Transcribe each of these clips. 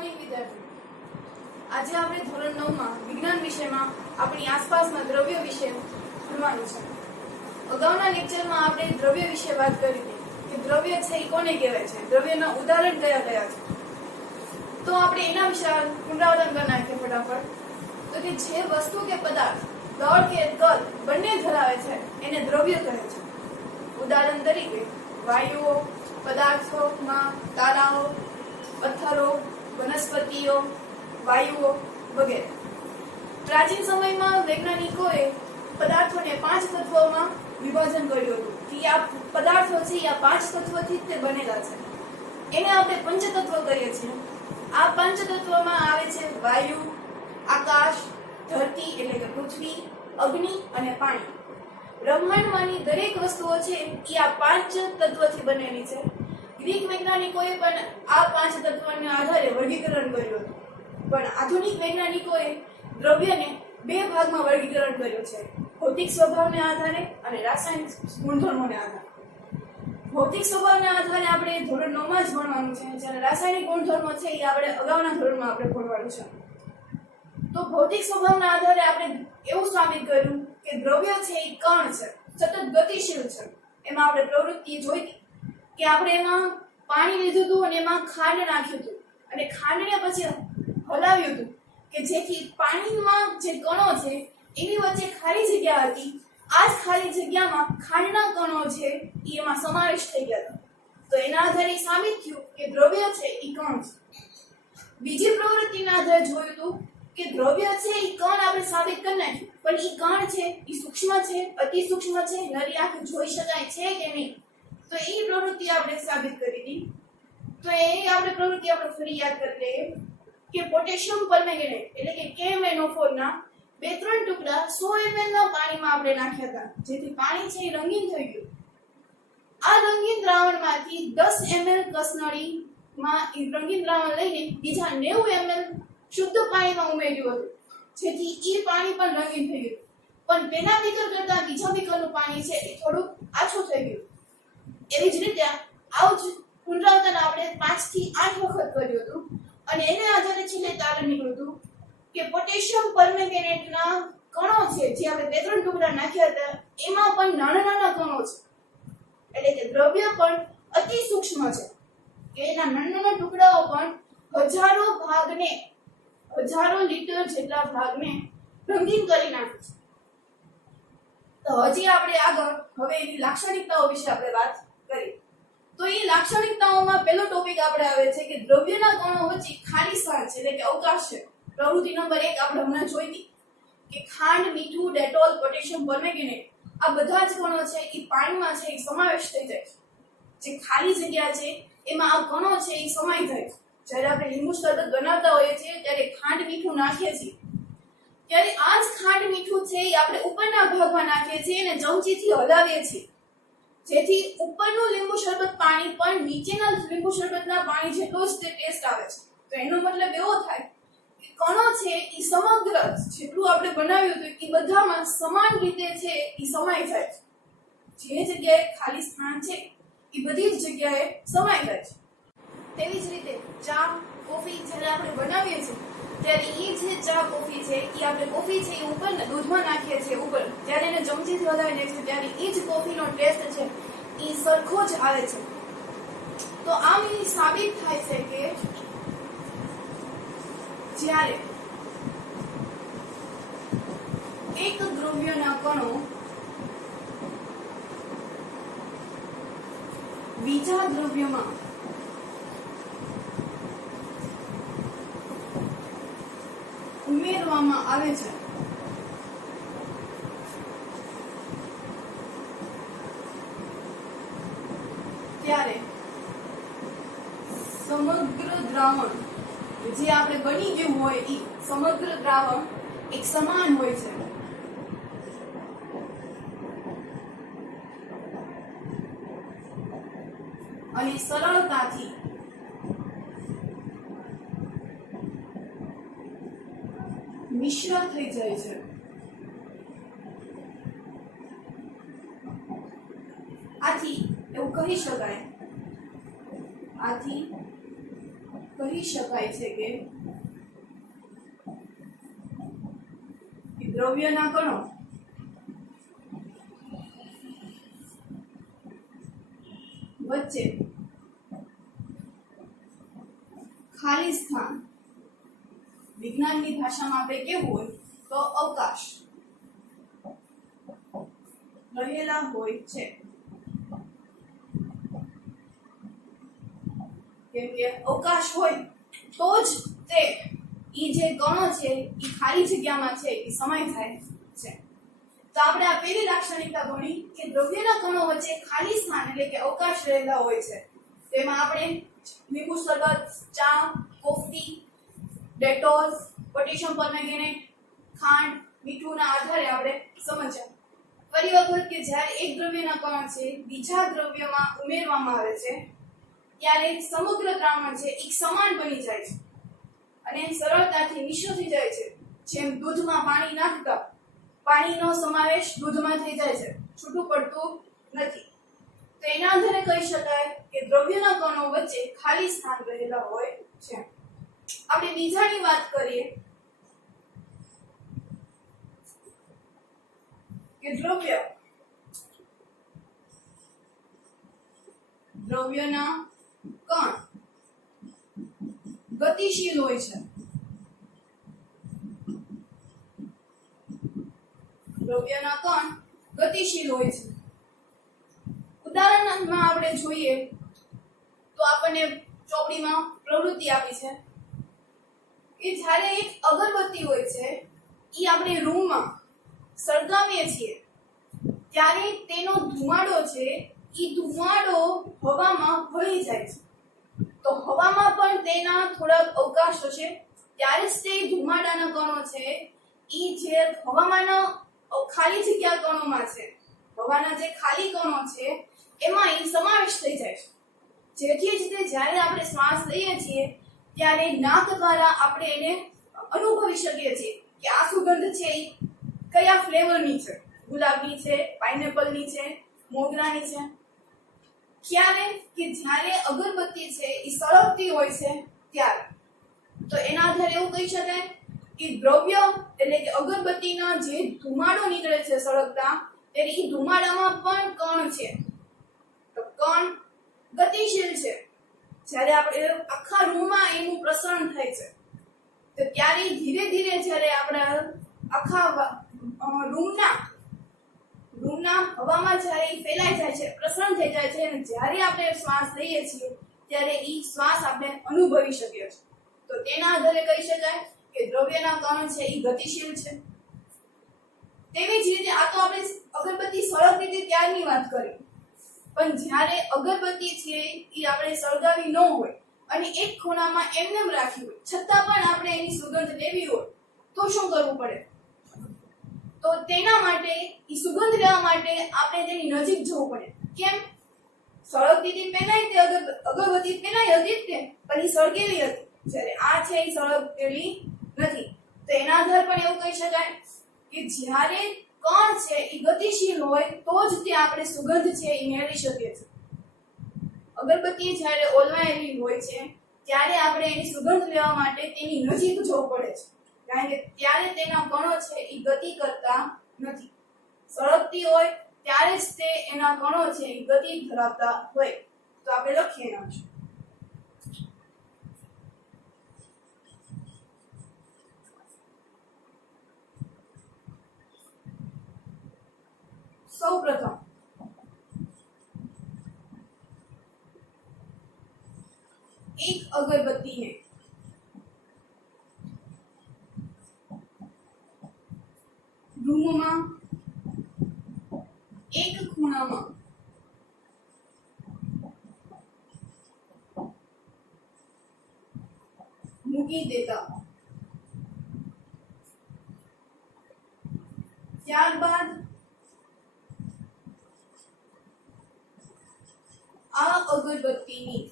Morning વિદ્યાર્થી. આજે આપણે ધોરણ 9 માં વિજ્ઞાન વિષયમાં આપણી આસપાસના દ્રવ્યો વિશે ભણવાનું છે. અગાઉના લેક્ચરમાં આપણે દ્રવ્ય વિશે વાત કરી હતી કે દ્રવ્ય છે એ કોને કહેવાય છે, દ્રવ્યના ઉદાહરણ કયા કયા છે. તો આપણે એના વિશે પુનરાવર્તન કરી નાખીએ ફટાફટ. તો કે જે વસ્તુ કે પદાર્થ દળ કે કદ બંને ધરાવે છે એને દ્રવ્ય કહે છે. ઉદાહરણ તરીકે વાયુઓ, પદાર્થોમાં તારાઓ, પથ્થરો, વનસ્પતિઓ, વાયુઓ વગેરે. પ્રાચીન સમયમાં વૈજ્ઞાનિકોએ પદાર્થોને 5 તત્વોમાં વિભાજન કર્યું હતું કે આ પદાર્થો છે આ 5 તત્વોથી જ તે બનેલા છે. એને આપણે પંચતત્વ કહીએ છીએ. આ પંચતત્વમાં આવે છે વાયુ, આકાશ, ધરતી એટલે કે પૃથ્વી, અગ્નિ અને પાણી. બ્રહ્માંડમાંની દરેક વસ્તુઓ છે એ આ 5 તત્વથી બનેલી છે. ગ્રીક વૈજ્ઞાનિકોએ પણ આ 5 તત્વોના આધારે વર્ગીકરણ કર્યું હતું. પણ આધુનિક વૈજ્ઞાનિકોએ દ્રવ્યને 2 ભાગમાં વર્ગીકરણ કર્યું છે, ભૌતિક સ્વભાવને આધારે અને રાસાયણિક ગુણધર્મોને આધારે. ભૌતિક સ્વભાવના આધારે આપણે ધોરણ 9 માં જ ભણવાનું છે, જ્યારે રાસાયણિક ગુણધર્મો છે એ આપણે અગાઉના ધોરણમાં આપણે ભણવાનું છે. તો ભૌતિક સ્વભાવના આધારે આપણે એવું સાબિત કર્યું કે દ્રવ્ય છે એ કણ છે, સતત ગતિશીલ છે. એમાં આપણે પ્રવૃત્તિ જોઈ કે આપણે એમાં પાણી લીધું હતું અને એમાં ખાંડ નાખ્યું હતું અને ખાંડને પછી હલાવ્યું હતું કે જેથી પાણીમાં જે કણો છે એની વચ્ચે ખાલી જગ્યા હતી. આ જ ખાલી જગ્યામાં ખાંડના કણો છે એમાં સમાવેશ થઈ ગયા હતા. તો એના આધારે સાબિત થયું કે દ્રવ્ય છે એ કણ છે. બીજી પ્રવૃત્તિના આધારે જોયું હતું કે દ્રવ્ય છે એ કણ આપણે સાબિત કરી નાખ્યું, પણ એ કણ છે એ સૂક્ષ્મ છે, અતિ સૂક્ષ્મ છે, નરી આંખે જોઈ શકાય છે કે નહીં. તો એ પ્રવૃત્તિ આપણે સાબિત કરી હતી. તો એ આપણે પ્રવૃત્તિ આપણે ફરી યાદ કરી લઈએ કે પોટેશિયમ પરમેંગેનેટ એટલે કે KMnO4 ના 2-3 ટુકડા 100 ml ના પાણીમાં આપણે નાખ્યા હતા, જેથી પાણી છે એ રંગીન થઈ ગયું. આ રંગીન દ્રાવણમાંથી 10 ml કસનળીમાં એ રંગીન દ્રાવણ લઈને બીજા 90 ml શુદ્ધ પાણીમાં ઉમેર્યું હતું, જેથી એ પાણી પણ રંગીન થઈ ગયું. પણ પેલા બીકર કરતા બીજા બીકરનું પાણી છે એ થોડું આછું થઈ ગયું. એવી જ રીતે આવું જ પુનરાવર્તન આપણે 5 થી 8 વખત કર્યું હતું અને એને આધારે છેલ્લે તારણ નીકળ્યું હતું કે પોટેશિયમ પરમેંગેનેટના કણો છે જે આપણે 2-3 ટુકડા નાખ્યા હતા એમાં પણ નાના નાના કણો છે, એટલે કે દ્રવ્ય પણ અતિ સૂક્ષ્મ છે કે એના નાના નાના ટુકડાઓ પણ હજારો લીટર જેટલા ભાગને રંગીન કરી નાખે છે. તો હજી આપણે આગળ હવે એની લાક્ષણિકતાઓ વિશે આપણે વાત કરીએ. તો એ લાક્ષણિકતાઓમાં પહેલો ટોપિક આપણે આવે છે કે દ્રવ્યના કણો વચ્ચે ખાલી સ્થાન છે એટલે કે અવકાશ છે. પ્રવૃત્તિ નંબર 1 આપણે હમણાં જોઈ હતી કે ખાંડ, મીઠું, ડેટોલ, પોટેશિયમ પરમેંગેનેટ આ બધા જ કણો છે એ પાણીમાં છે એ સમાવેશ થઈ જાય છે. જે ખાલી જગ્યા છે એમાં આ કણો છે એ સમાઈ જાય છે. જ્યારે આપણે લીંબુ શરબત બનાવતા હોઈએ છીએ ત્યારે ખાંડ, મીઠું નાખીએ છીએ ત્યારે આ જ ખાંડ, મીઠું છે એ આપણે ઉપરના ભાગમાં નાખીએ છીએ અને ચમચીથી હલાવીએ છીએ, જેથી ઉપરનું લીંબુ શરબત પાણી પણ નીચેના લીંબુ શરબતના પાણી જેટલો જ તે ટેસ્ટ આવે છે. તો એનો મતલબ એવો થાય કે કણો છે એ સમગ્ર જેટલું આપણે બનાવ્યું હતું એ બધામાં સમાન રીતે છે એ સમાઈ જાય છે. જે જગ્યાએ ખાલી સ્થાન છે એ બધી જ જગ્યાએ સમાઈ જાય છે. તેવી જ રીતે ચા, કોફી જ્યારે આપણે બનાવીએ છીએ ત્યારે એ જે ચા, કોફી છે એ આપણે કોફી છે એ ઉપર દૂધમાં નાખીએ છીએ ઉપર, ત્યારે એને ચમચીથી હલાવી દે છે ત્યારે એ જ કોફીનો ટેસ્ટ છે એ સરખો જ આવે છે. તો આમ એ સાબિત થાય છે કે જ્યારે એક દ્રવ્યના કણો બીજા દ્રવ્યમાં ઉમેરવામાં આવે છે ત્યારે સમગ્ર દ્રાવણ જે આપણે બની ગયું હોય એ સમગ્ર દ્રાવણ એક સમાન હોય છે. અને સરળતાથી મિશ્ર થઈ જાય છે. આથી એવું કહી શકાય કહી શકાય છે કે દ્રવ્યના કણો વચ્ચે ખાલી સ્થાન, વિજ્ઞાનની ભાષામાં આપણે કેવું હોય તો અવકાશ રહેલા હોય છે. કેમ કે અવકાશ હોય તો જ તે ઈ જે કણો છે ઈ ખાલી જગ્યામાં છે ઈ સમય થાય છે. તો આપણે આ પહેલી લાક્ષણિકતા ભણી કે દ્રવ્યના કણો વચ્ચે ખાલી સ્થાન એટલે કે અવકાશ રહેલા હોય છે. તેમાં આપણે લીંબુ શરબત, ચા, કોફી, ડેટોલ, પોટેશિયમ પરમેંગેનેટ, ખાંડ, મીઠુંના આધારે આપણે સમજ્યા. ફરી વખત કે જ્યારે એક દ્રવ્યના કણ છે બીજા દ્રવ્યમાં ઉમેરવામાં આવે છે ત્યારે સમગ્ર દ્રાવણ છે એક સમાન બની જાય છે અને સરળતાથી મિશ્ર થઈ જાય છે. જેમ દૂધમાં પાણી નાખતા પાણીનો સમાવેશ દૂધમાં થઈ જાય છે, છૂટું પડતું નથી. તો એના આધારે કહી શકાય કે દ્રવ્યના કણો વચ્ચે ખાલી સ્થાન રહેલા હોય છે. આપણે બીજાની વાત કરીએ કે દ્રવ્યના કણ ગતિશીલ હોય છે. દ્રવ્યના કણ ગતિશીલ હોય છે. ઉદાહરણમાં આપણે જોઈએ તો આપણને ચોપડીમાં પ્રવૃત્તિ આપી છે કે જ્યારે એક અગરબત્તી હોય છે એ આપણે રૂમમાં સળગાવીએ છીએ ત્યારે તેનો ધુમાડો છે એ ધુમાડો હવામાં ભળી જાય છે. તો હવામાં પણ તેના થોડાક અવકાશ હશે ત્યારે જ તે ધુમાડાના કણો છે એ જે હવામાંના ખાલી જગ્યા કણોમાં છે, હવાના જે ખાલી કણો છે એમાં એ સમાવેશ થઈ જાય છે. જેથી જ તે જ્યારે આપણે શ્વાસ લઈએ છીએ ત્યારે નાક દ્વારા આપણે એને અનુભવી શકીએ છીએ કે આ સુગંધ છે એ કયા ફ્લેવરની છે, ગુલાબની છે, પાઇનેપલની છે, મોગરાની છે. ક્યારે કે જ્યારે અગરબત્તી છે એ સળગતી હોય છે ત્યારે. તો એના આધારે એવું કહી શકાય કે દ્રવ્ય એટલે કે અગરબત્તીના જે ધુમાડો નીકળે છે સળગતા ત્યારે એ ધુમાડામાં પણ કણ છે. તો કણ ગતિશીલ છે. જ્યારે આપણે આખા રૂમમાં એનું પ્રસરણ થાય છે તો ત્યારે ધીરે ધીરે જ્યારે આપણા આખા રૂમના હવામાં જ્યારે ફેલાઈ જાય છે, પ્રસરણ થઈ જાય છે અને જ્યારે આપણે શ્વાસ લઈએ છીએ ત્યારે એ શ્વાસ આપણે અનુભવી શકીએ છીએ. તો તેના આધારે કહી શકાય કે દ્રવ્યના કણ છે એ ગતિશીલ છે. તેવી જ રીતે આ તો આપણે અગરબત્તી સળગતી હતી ત્યારની વાત કરી, પણ જ્યારે અગરબત્તી છે એ આપણે સળગાવી ન હોય અને એક ખૂણામાં એમનેમ રાખી હોય છતાં પણ આપણે એની સુગંધ લેવી હોય તો શું કરવું પડે? તો તેના માટે એ સુગંધ લેવા માટે આપણે તેની નજીક જવું પડે. કેમ? સળગતી હતી પહેલા તે અગરબત્તી પહેલા હતી તે પણ એ સળગેલી હતી, જ્યારે આ છે એ સળગેલી નથી. તો એના આધાર પણ એવું કહી શકાય કે જ્યારે કણ છે એ ગતિશીલ હોય તો જ તે આપણે સુગંધ છે એ મેળવી શકીએ છીએ. અગરબત્તી જ્યારે ઓલવાયેલી હોય છે ત્યારે આપણે એની સુગંધ લેવા માટે તેની નજીક જવું પડે છે, કારણ કે ત્યારે તેના કણો છે એ ગતિ કરતા નથી. સળગતી હોય ત્યારે જ તે એના કણો છે એ ગતિ ધરાવતા હોય. તો આપણે લખીએ નાખશું. સૌપ્રથમ એક अगरबत्ती है રૂમમાં એક ખૂણામાં મૂકી દેતા, ત્યારબાદ આ અગરબત્તીની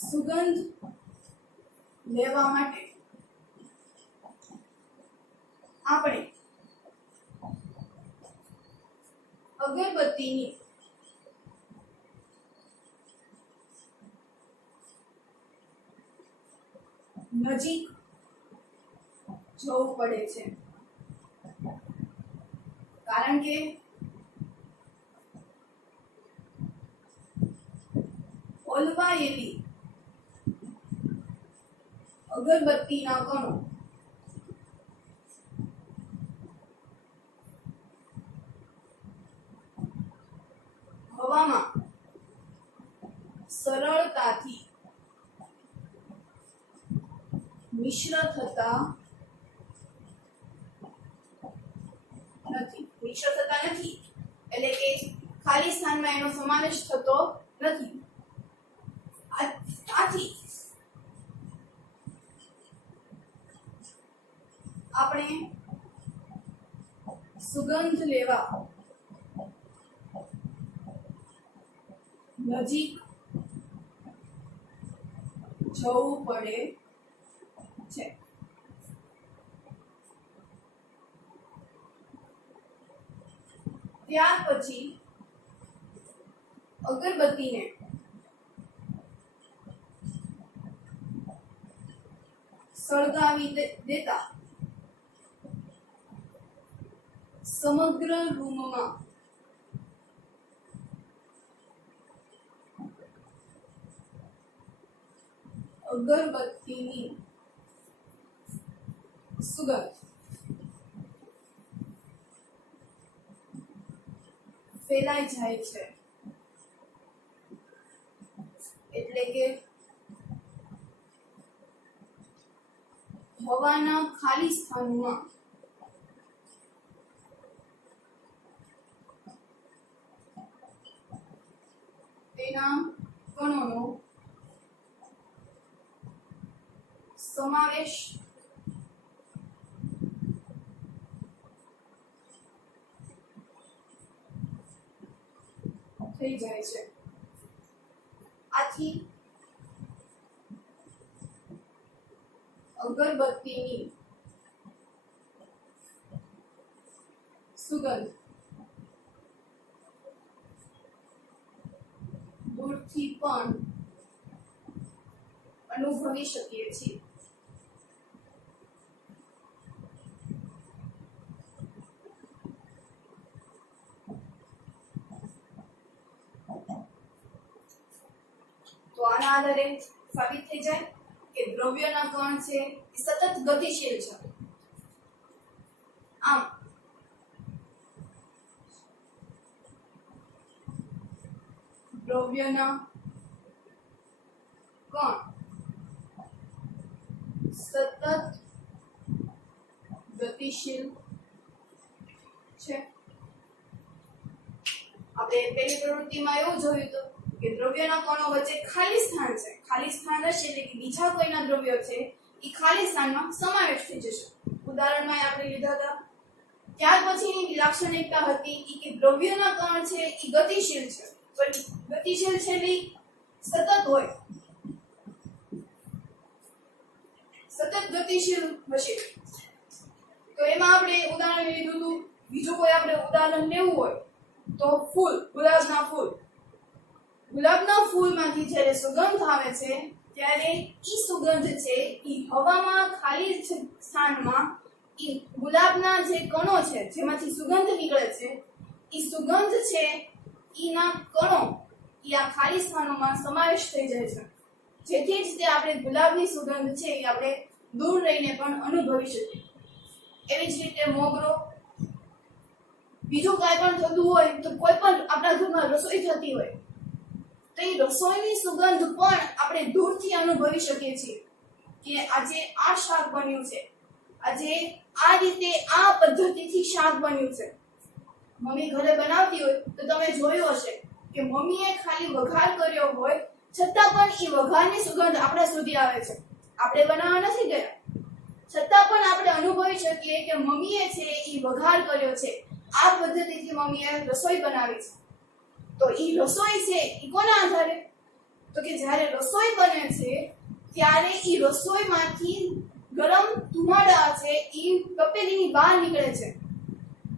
સુગંધ લેવા માટે આપણે અગરબત્તીની નજીક જવું પડે છે, કારણ કે ઓલવાયેલી અગરબત્તીના કણો હવામાં સરળતાથી મિશ્ર થતા નથી એટલે કે ખાલી સ્થાનમાં એનો સમાવેશ થતો નથી. આથી આપણે સુગંધ લેવા નજીક જવું પડે છે. ત્યાર પછી અગરબત્તીને સળગાવી દેતા સમગ્ર રૂમમાં અગરબત્તીની સુગંધ ફેલાઈ જાય છે. એટલે કે હવાના ખાલી સ્થાનમાં તેના કણોનો સમાવેશ થઈ જાય છે. આથી અગરબત્તીની સુગંધ દૂરથી પણ અનુભવી શકીએ છીએ. તો આના આધારે સાબિત થઈ જાય કે દ્રવ્યના કણ છે એ સતત ગતિશીલ છે. આમ દ્રવ્યના કણ સતત ગતિશીલ છે. આપણે પહેલી પ્રવૃત્તિમાં એવું જોયું હતું કે દ્રવ્યના કણો વચ્ચે ખાલી સ્થાન છે. ખાલી સ્થાન હશે એટલે કે બીજા કોઈના દ્રવ્યો છે એ ખાલી સ્થાનમાં સમાવેશ થઈ જશે. ઉદાહરણમાં આપણે લીધા હતા. ત્યાર પછીની લાક્ષણિકતા હતી કે દ્રવ્યના કણ છે એ ગતિશીલ છે. પણ ગતિશીલ છે એટલે સતત હોય, સતત ગતિશીલ હશે. તો એમાં આપણે ઉદાહરણ લીધું હતું. બીજું કોઈ આપણે ઉદાહરણ લેવું હોય તો ફૂલ, ગુલાબના ફૂલ. ગુલાબના ફૂલમાંથી જ્યારે સુગંધ આવે છે ત્યારે ઈ સુગંધ છે ઈ હવામાં ખાલી સ્થાનમાં ઈ ગુલાબના જે કણો છે જેમાંથી સુગંધ નીકળે છે ઈ સુગંધ છે ઈના કણો ઈ આ ખાલી સ્થાનોમાં સમાવેશ થઈ જાય છે. જેથી જ તે આપણે ગુલાબની સુગંધ છે એ આપણે દૂર રહીને પણ અનુભવી શકીએ. એવી જ રીતે મોગરો, બીજું કાંઈ પણ થતું હોય તો કોઈ પણ આપણા ઘરમાં રસોઈ થતી હોય તો એ રસોઈની સુગંધ પણ આપણે દૂરથી અનુભવી શકીએ છીએ કે આજે આ શાક બન્યું છે, આજે આ રીતે આ પદ્ધતિથી શાક બન્યું છે. મમ્મી ઘરે બનાવતી હોય તો તમે જોયું હશે કે મમ્મીએ ખાલી વઘાર કર્યો હોય છતાં પણ એ વઘારની સુગંધ આપણા સુધી આવે છે. આપણે બનાવવા નથી ગયા છતાં પણ આપણે અનુભવી શકીએ કે મમ્મીએ છે એ વઘાર કર્યો છે, આ પદ્ધતિથી મમ્મીએ રસોઈ બનાવી છે. તો ઈ રસોઈ છે ઈ કોના આધારે? તો કે જ્યારે રસોઈ બને છે ત્યારે ઈ રસોઈમાંથી ગરમ ધુમાડા છે ઈ તપેલીની બહાર નીકળે છે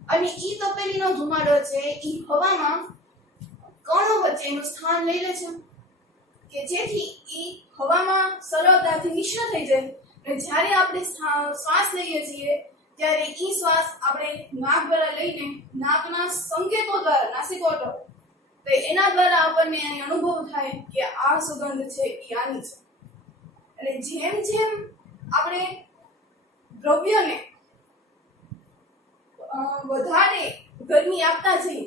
અને ઈ તપેલીનો ધુમાડો છે ઈ હવામાં કણો વચ્ચેનું સ્થાન લઈ લે છે કે જેથી ઈ હવામાં સરળતાથી મિશ્ર થઈ જાય અને જ્યારે આપણે શ્વાસ લઈએ છીએ ત્યારે ઈ શ્વાસ આપણે નાક દ્વારા લઈને નાકના સંકેતો દ્વારા નાસિકોટો તો એના દ્વારા આપણને અનુભવ થાય કે આ સુગંધ છે એ આની છે. અને જેમ જેમ આપણે દ્રવ્યને વધારે ગરમી આપતા જઈએ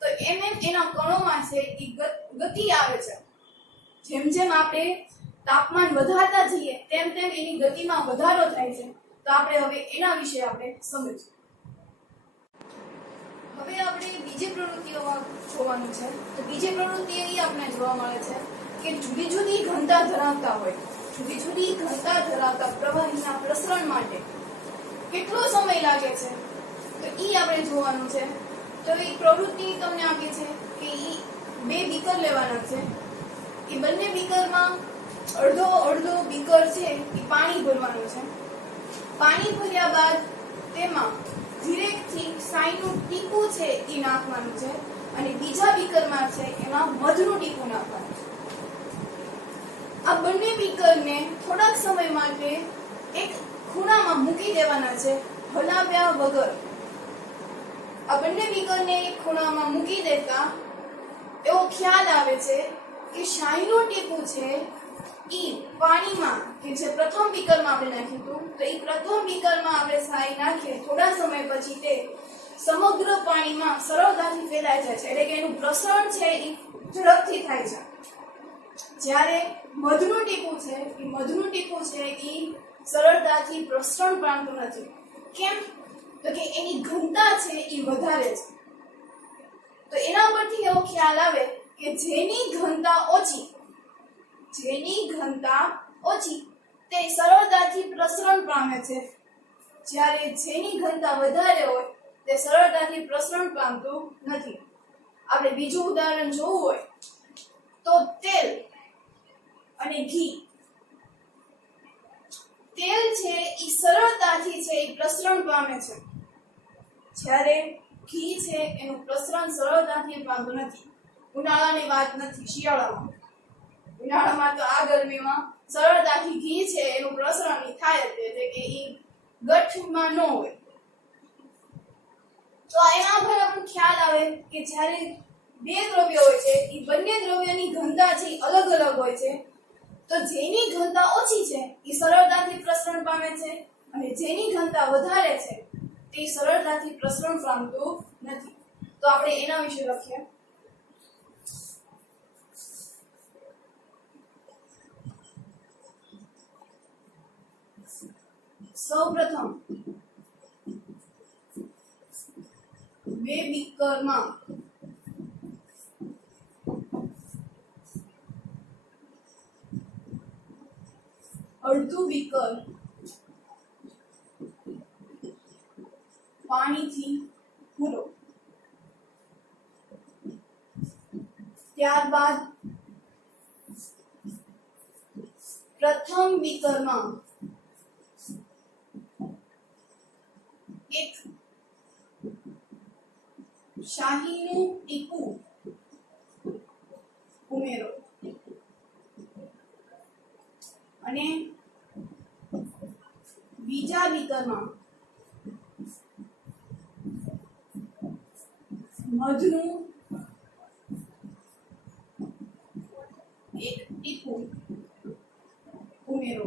તો એમ એમ એના કણોમાં છે એ ગતિ આવે છે. જેમ જેમ આપણે તાપમાન વધારતા જઈએ તેમ તેમ એની ગતિમાં વધારો થાય છે. તો આપણે હવે એના વિશે આપણે સમજીએ. હવે આપણે બીજી પ્રવૃત્તિઓમાં જોવાનું છે. તો બીજી પ્રવૃત્તિ એ આપણે જોવા મળે છે કે જુદી જુદી ઘનતા ધરાવતા હોય જુદી જુદી ઘનતા ધરાવતા પ્રવાહીના પ્રસરણ માટે કેટલો સમય લાગે છે તો ઈ આપણે જોવાનું છે. તો એ પ્રવૃત્તિ તમને આપી છે કે ઈ 2 બીકર લેવાના છે. એ બંને બીકરમાં અડધો અડધો બીકર છે એ પાણી ભરવાનું છે. પાણી ભર્યા બાદ તેમાં ધીરેથી સાઈનું ટીપું છે એ નાખવાનું છે અને બીજા બીકરમાં છે એમાં મધનું ટીપું નાખવાનું છે. આ બંને બીકરને થોડાક સમય માટે એક ખૂણામાં મૂકી દેવાના છે હલાવ્યા વગર. આ બંને બીકરને એક ખૂણામાં મૂકી દેતા એવો ખ્યાલ આવે છે કે શાહીનું ટીપું છે ઈ પાણીમાં કે જે પ્રથમ બીકરમાં આપણે નાખ્યું હતું તો ઈ પ્રથમ બીકરમાં આપણે શાહી નાખીએ થોડા સમય પછી તે સમગ્ર પાણીમાં સરળતાથી ફેલાઈ જાય છે. એટલે કે એનું પ્રસરણ છે એ ઝડપથી થાય છે. જ્યારે મધનું ટીપું છે એ મધનું ટીપું છે એ સરળતાથી પ્રસરણ પામતું નથી. કેમ? તો કે એની ઘનતા છે એ વધારે છે. તો એના પરથી એવો ખ્યાલ આવે કે જેની ઘનતા ઓછી તે સરળતાથી પ્રસરણ પામે છે, જ્યારે જેની ઘનતા વધારે હોય તે સરળતાથી પ્રસરણ પામતું નથી. આપણે બીજું ઉદાહરણ જોવું હોય તો તેલ અને ઘી. તેલ છે એ સરળતાથી છે એ પ્રસરણ પામે છે, જ્યારે ઘી છે એનું પ્રસરણ સરળતાથી પામતું નથી. ઉનાળાની વાત નથી, ઉનાળામાં તો આ ગરમીમાં સરળતાથી ઘી છે એનું પ્રસરણ થાય જ એટલે કે એ ગઠમાં ન હોય. તો એના પર આપણને ખ્યાલ આવે કે જ્યારે 2 દ્રવ્યો હોય છે એ બંને દ્રવ્યની ઘનતા છે અલગ અલગ હોય છે. તો જેની ઘનતા ઓછી છે એ સરળતાથી પ્રસરણ પામે છે અને જેની ઘનતા વધારે છે તે સરળતાથી પ્રસરણ પામતું નથી. તો આપણે એના વિશે લખીએ. સૌપ્રથમ 2 બીકરમાં અડધું બીકર પાણીથી ભરો. ત્યારબાદ પ્રથમ બીકરમાં એક શાહીનું ટીપું ઉમેરો અને બીજા બીકરમાં મધનું એક ટીપું ઉમેરો.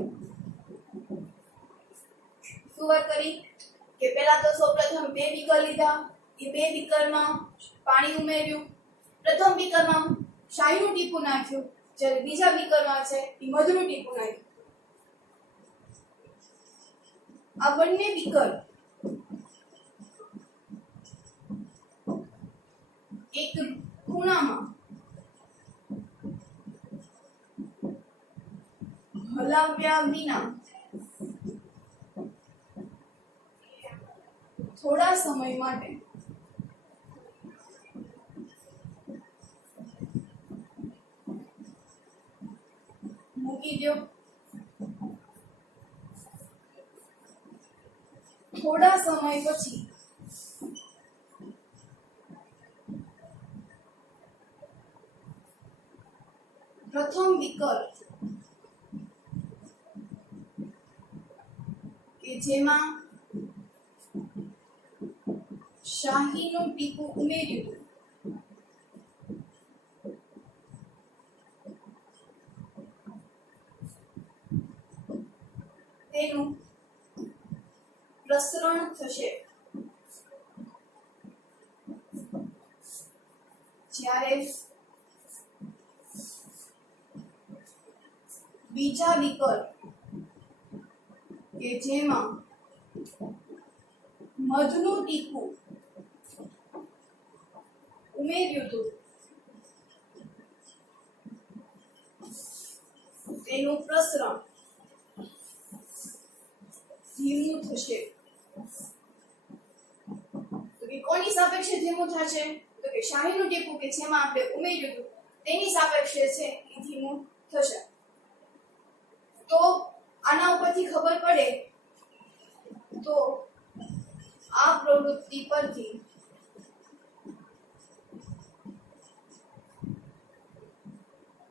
શું વાત કરી કે પહેલા તો સૌપ્રથમ 2 બીકર લીધા, એ 2 બીકરમાં પાણી ઉમેર્યું, પ્રથમ બીકરમાં શાહીનું ટીપું નાખ્યું, જ્યારે બીજા બીકરમાં છે એ મધનું ટીપું નાખ્યું. આ બંને બીકર એક ખૂણામાં હલાવ્યા વિના થોડા સમય માટે મૂકી દો. થોડા સમય પછી પ્રથમ બીકર કે જેમાં શાહીનું ટીપું ઉમેર્યું તેનું પ્રસરણ થશે. જ્યારે બીજા વિકલ્પ કે જેમાં મધનું ટીપું ઉમેર્યું હતું તેનું પ્રસરણ ધીમું થશે. તો કે કોની સાપેક્ષે ધીમું થશે? તો કે શાહીનું ટીપું કે જેમાં આપણે ઉમેર્યું હતું તેની સાપેક્ષે છે એ ધીમું થશે. તો આના ઉપરથી ખબર પડે તો આ પ્રવૃત્તિ પરથી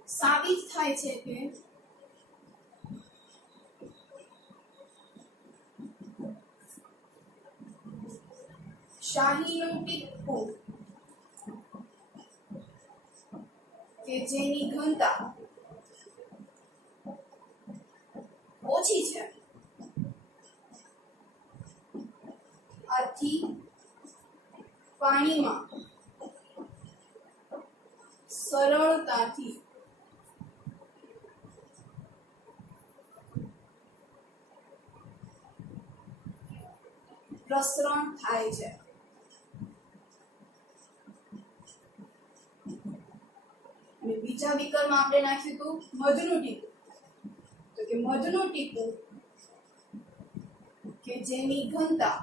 સાબિત થાય છે કે શાહીનું ટીપું કે જેની ઘનતા ઓછી છે આથી પાણીમાં સરળતાથી પ્રસરણ થાય છે. અને બીજા વિકલ્પમાં આપણે નાખ્યું હતું મધનું ટીપું. તો કે મધનું ટીપું કે જેની ઘનતા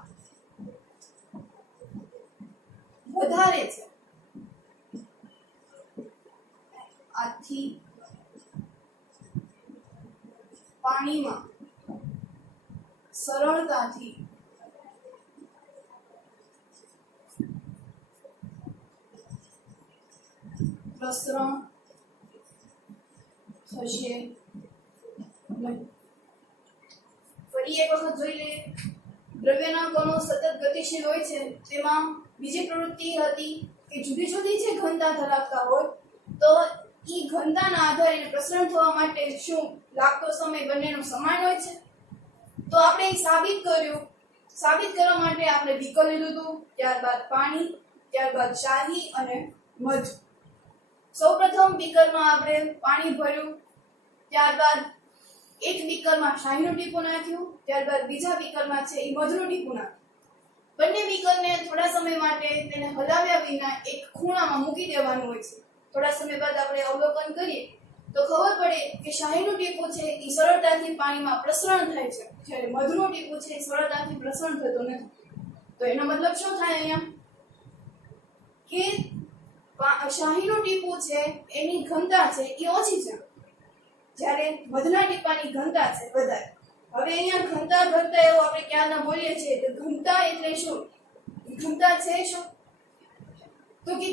વધારે છે આથી પાણીમાં સરળતાથી પ્રસરણ થશે નહીં. ફરી એક વખત જોઈ લઈએ. દ્રવ્યના કણો સતત ગતિશીલ હોય છે. તેમાં બીજી પ્રવૃત્તિ હતી કે જુદી જુદી જે ઘનતા ધરાવતા હોય તો એ ઘનતાના આધારે પ્રસરણ થવા માટે શું લાગતો સમય બંનેનો સમાન હોય છે? તો આપણે એ સાબિત કર્યું. સાબિત કરવા માટે આપણે વિકલ્પ લીધું હતું, ત્યારબાદ પાણી, ત્યારબાદ શાહી અને મધ. સૌપ્રથમ બીકરમાં આપણે પાણી ભર્યું, ત્યારબાદ એક બીકરમાં શાહીનું ટીપું નાખ્યું, ત્યારબાદ બીજા બીકરમાં છે એ મધનું ટીપું નાખ્યું. બંને બીકરને થોડા સમય માટે તેને હલાવ્યા વિના એક ખૂણામાં મૂકી દેવાનું હોય છે. થોડા સમય બાદ આપણે અવલોકન કરીએ તો ખબર પડે કે શાહીનું ટીપું છે એ સરળતાથી પાણીમાં પ્રસરણ થાય છે, જ્યારે મધનું ટીપું છે એ સરળતાથી પ્રસરણ થતું નથી. તો એનો મતલબ શું થાય અહીંયા કે શાહીનું ટીપું છે એની ઘનતા છે એ ઓછી છે, જ્યારે મધના ટીપાની ઘનતા છે વધારે. હવે અહીંયા ઘનતા એવું આપણે ક્યારના બોલીએ છીએ તો ઘનતા એટલે શું? ઘનતા છે શું? તો કે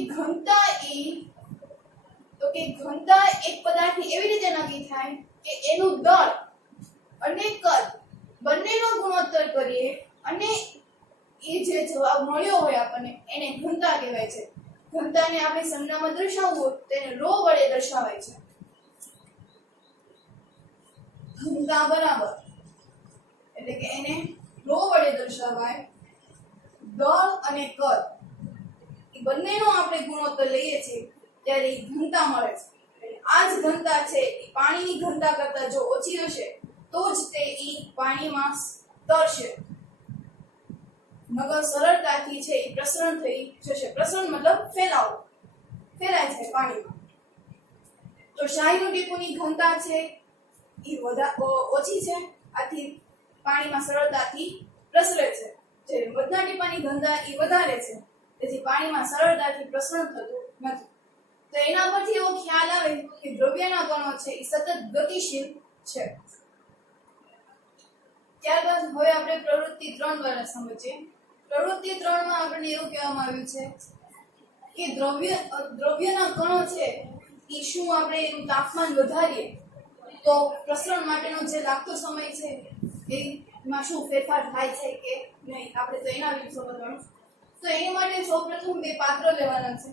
ઘનતા એક પદાર્થની એવી રીતે નક્કી થાય કે એનું દળ અને કદ બંનેનો ગુણોત્તર કરીએ અને એ જે જવાબ મળ્યો હોય આપણને એને ઘનતા કહેવાય છે. ઘનતાને આપણે સંજ્ઞામાં દર્શાવવું હોય તેને રો વડે દર્શાવાય છે. ઘનતા બરાબર એટલે કે એને રો વડે દર્શાવાય. દળ અને કદ એ બંનેનો આપણે ગુણોત્તર લઈએ છીએ ત્યારે એ ઘનતા મળે છે. આ જ ઘનતા છે એ પાણીની ઘનતા કરતા જો ઓછી હશે તો જ તે પાણીમાં તરશે, મગર સરળતાથી છે એ પ્રસરણ થઈ જશે. પ્રસરણ મતલબ ફેલાય છે પાણીમાં. તો શાહીનું ટીપુની ઘનતા છે એ ઓછી છે, આથી પાણીમાં સરળતાથી પ્રસરે છે, જ્યારે મધના ટીપાની ઘનતા એ વધારે છે, તેથી પાણીમાં સરળતાથી પ્રસરણ થતું નથી. તો એના પરથી એવો ખ્યાલ આવે કે દ્રવ્યના કણો છે એ સતત ગતિશીલ છે. ત્યારબાદ હવે આપણે પ્રવૃત્તિ 3 દ્વારા સમજીએ. પ્રવૃત્તિ 3 માં આપણને એવું કહેવામાં આવ્યું છે કે દ્રવ્યના કણો છે એ શું આપણે એનું તાપમાન વધારીએ તો પ્રસરણ માટેનો જે લાગતો સમય છે એ માં શું ફેરફાર થાય છે કે નહીં, આપણે તો એના વિશે સમજવાનું. તો એની માટે સૌપ્રથમ બે પાત્ર લેવાના છે.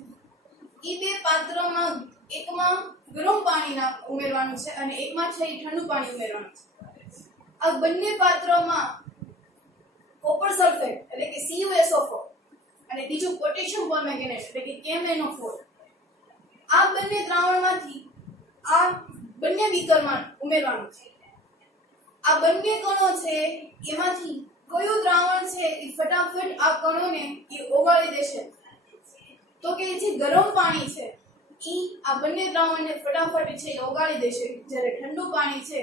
એ બે પાત્રમાં એકમાં ગરમ પાણી ઉમેરવાનું છે અને એકમાં છે ઠંડુ પાણી ઉમેરવાનું છે. આ બંને પાત્રમાં કોપર સલ્ફેટ એટલે કે CuSO4 અને બીજું પોટેશિયમ પરમેંગેનેટ એટલે કે KMnO4 આ બંને દ્રાવણમાંથી આ બંને બીકરમાં ઉમેરવાનું છે. આ બંને કણો છે એમાંથી કયું દ્રાવણ છે એ ફટાફટ આ કણોને એ ઓગાળી દેશે. તો કે જે ગરમ પાણી છે એ આ બંને દ્રાવણને ફટાફટ છે એ ઓગાળી દેશે, જ્યારે ઠંડુ પાણી છે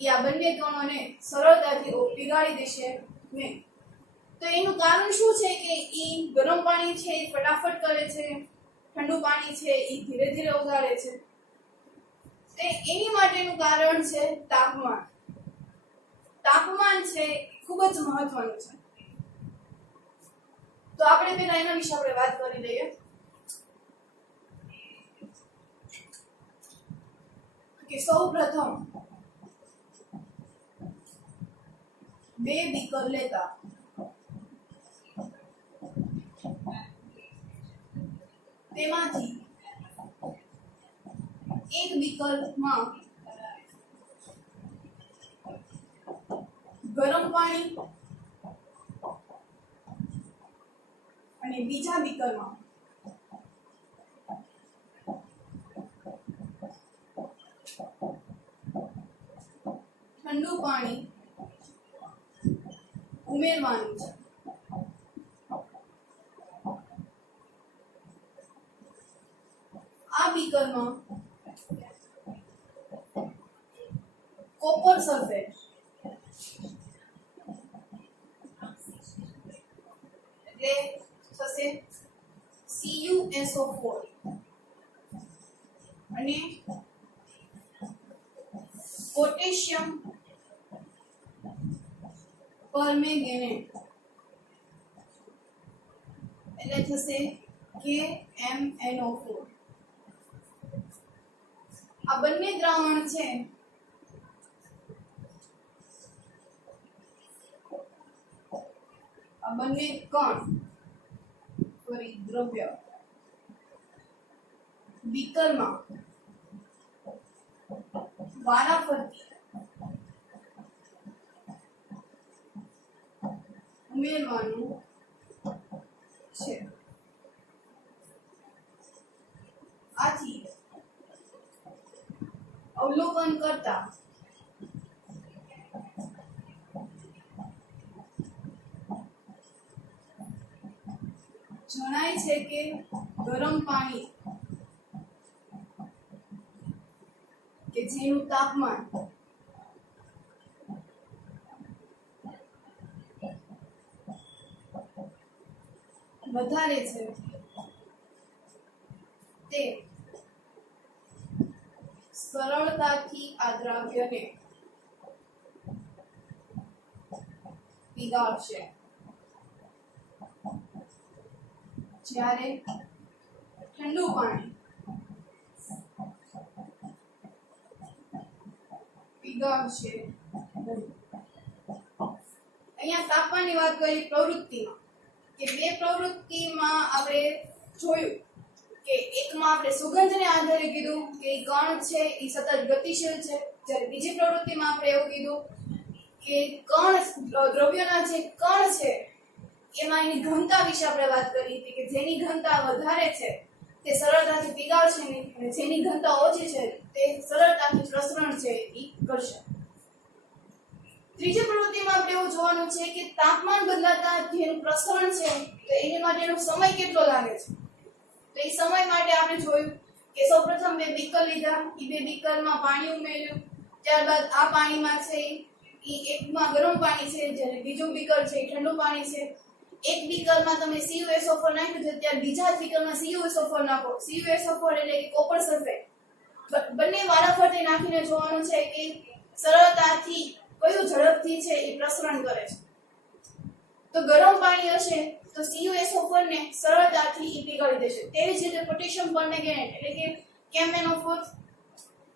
એ આ બંને કણોને સરળતાથી પીગાળી દેશે નહીં. તો એનું કારણ શું છે કે એ ગરમ પાણી છે એ ફટાફટ કરે છે, ઠંડુ પાણી છે એ ધીરે ધીરે ઓગાળે છે. તો એની માટેનું કારણ છે તાપમાન. તાપમાન છે ખૂબ જ મહત્વનું છે. તો આપણે પહેલા એના વિશે આપણે વાત કરી લઈએ કે સૌપ્રથમ બે બીકર લેતા તેમાંથી એક બીકરમાં ગરમ પાણી અને બીજા બીકરમાં ઠંડુ પાણી ઉમેરવાનું છે. આ બીકરમાં કોપર સલ્ફેટ એટલે થશે CuSO4 અને પોટેશિયમ પરમેંગેનેટ એટલે થશે KMnO4. આ બંને દ્રાવણ છે આ બંને કણ દ્રવ્ય બીકરમાં વારાફરતી ઉમેરવાનું છે. આથી અવલોકન કરતા જણાય છે કે ગરમ પાણી કે જેનું તાપમાન વધારે છે તે સરળતાથી આ દ્રવ્યને પીગાળશે, જ્યારે ઠંડુ પાણી પીગાળશે નહીં. અહીંયા તાપમાનની વાત કરી પ્રવૃત્તિમાં કે બે પ્રવૃત્તિમાં આપણે જોયું કે એકમાં આપણે સુગંધને આધારે કીધું કે કણ છે એ સતત ગતિશીલ છે, જ્યારે બીજી પ્રવૃત્તિમાં આપણે એવું કીધું કે કણ દ્રવ્યના જે કણ છે એમાં એની ઘનતા વિશે આપણે વાત કરી હતી કે જેની ઘનતા વધારે છે તે સરળતાથી પીગાળશે નહીં અને જેની ઘનતા ઓછી છે તે સરળતાથી પ્રસરણ છે એ કરશે. ત્રીજી પ્રવૃત્તિમાં આપણે એવું જોવાનું છે કે તાપમાન બદલાતા જેનું પ્રસરણ છે તો એની માટેનો સમય કેટલો લાગે છે. તો એ સમય માટે આપણે જોયું કે સૌપ્રથમ બે બીકર લીધા, એ બે બીકરમાં પાણી ઉમેર્યું, ત્યારબાદ આ પાણીમાં છે એ એકમાં ગરમ પાણી છે જ્યારે બીજું બીકર છે એ ઠંડુ પાણી છે. એક બીકરમાં તમે CuSO4 નાખ્યું છે ત્યારે બીજા બીકરમાં CuSO4 નાખો. CuSO4 એટલે કે કોપર સલ્ફેટ. બંને વારાફરતી નાખીને જોવાનું છે કે સરળતાથી કયું ઝડપથી છે એ પ્રસરણ કરે છે. તો ગરમ પાણી હશે તો CuSO4 ને સરળતાથી એ પીગાળી દેશે. તેવી જ રીતે પોટેશિયમ પરમેંગેનેટ એટલે કે KMnO4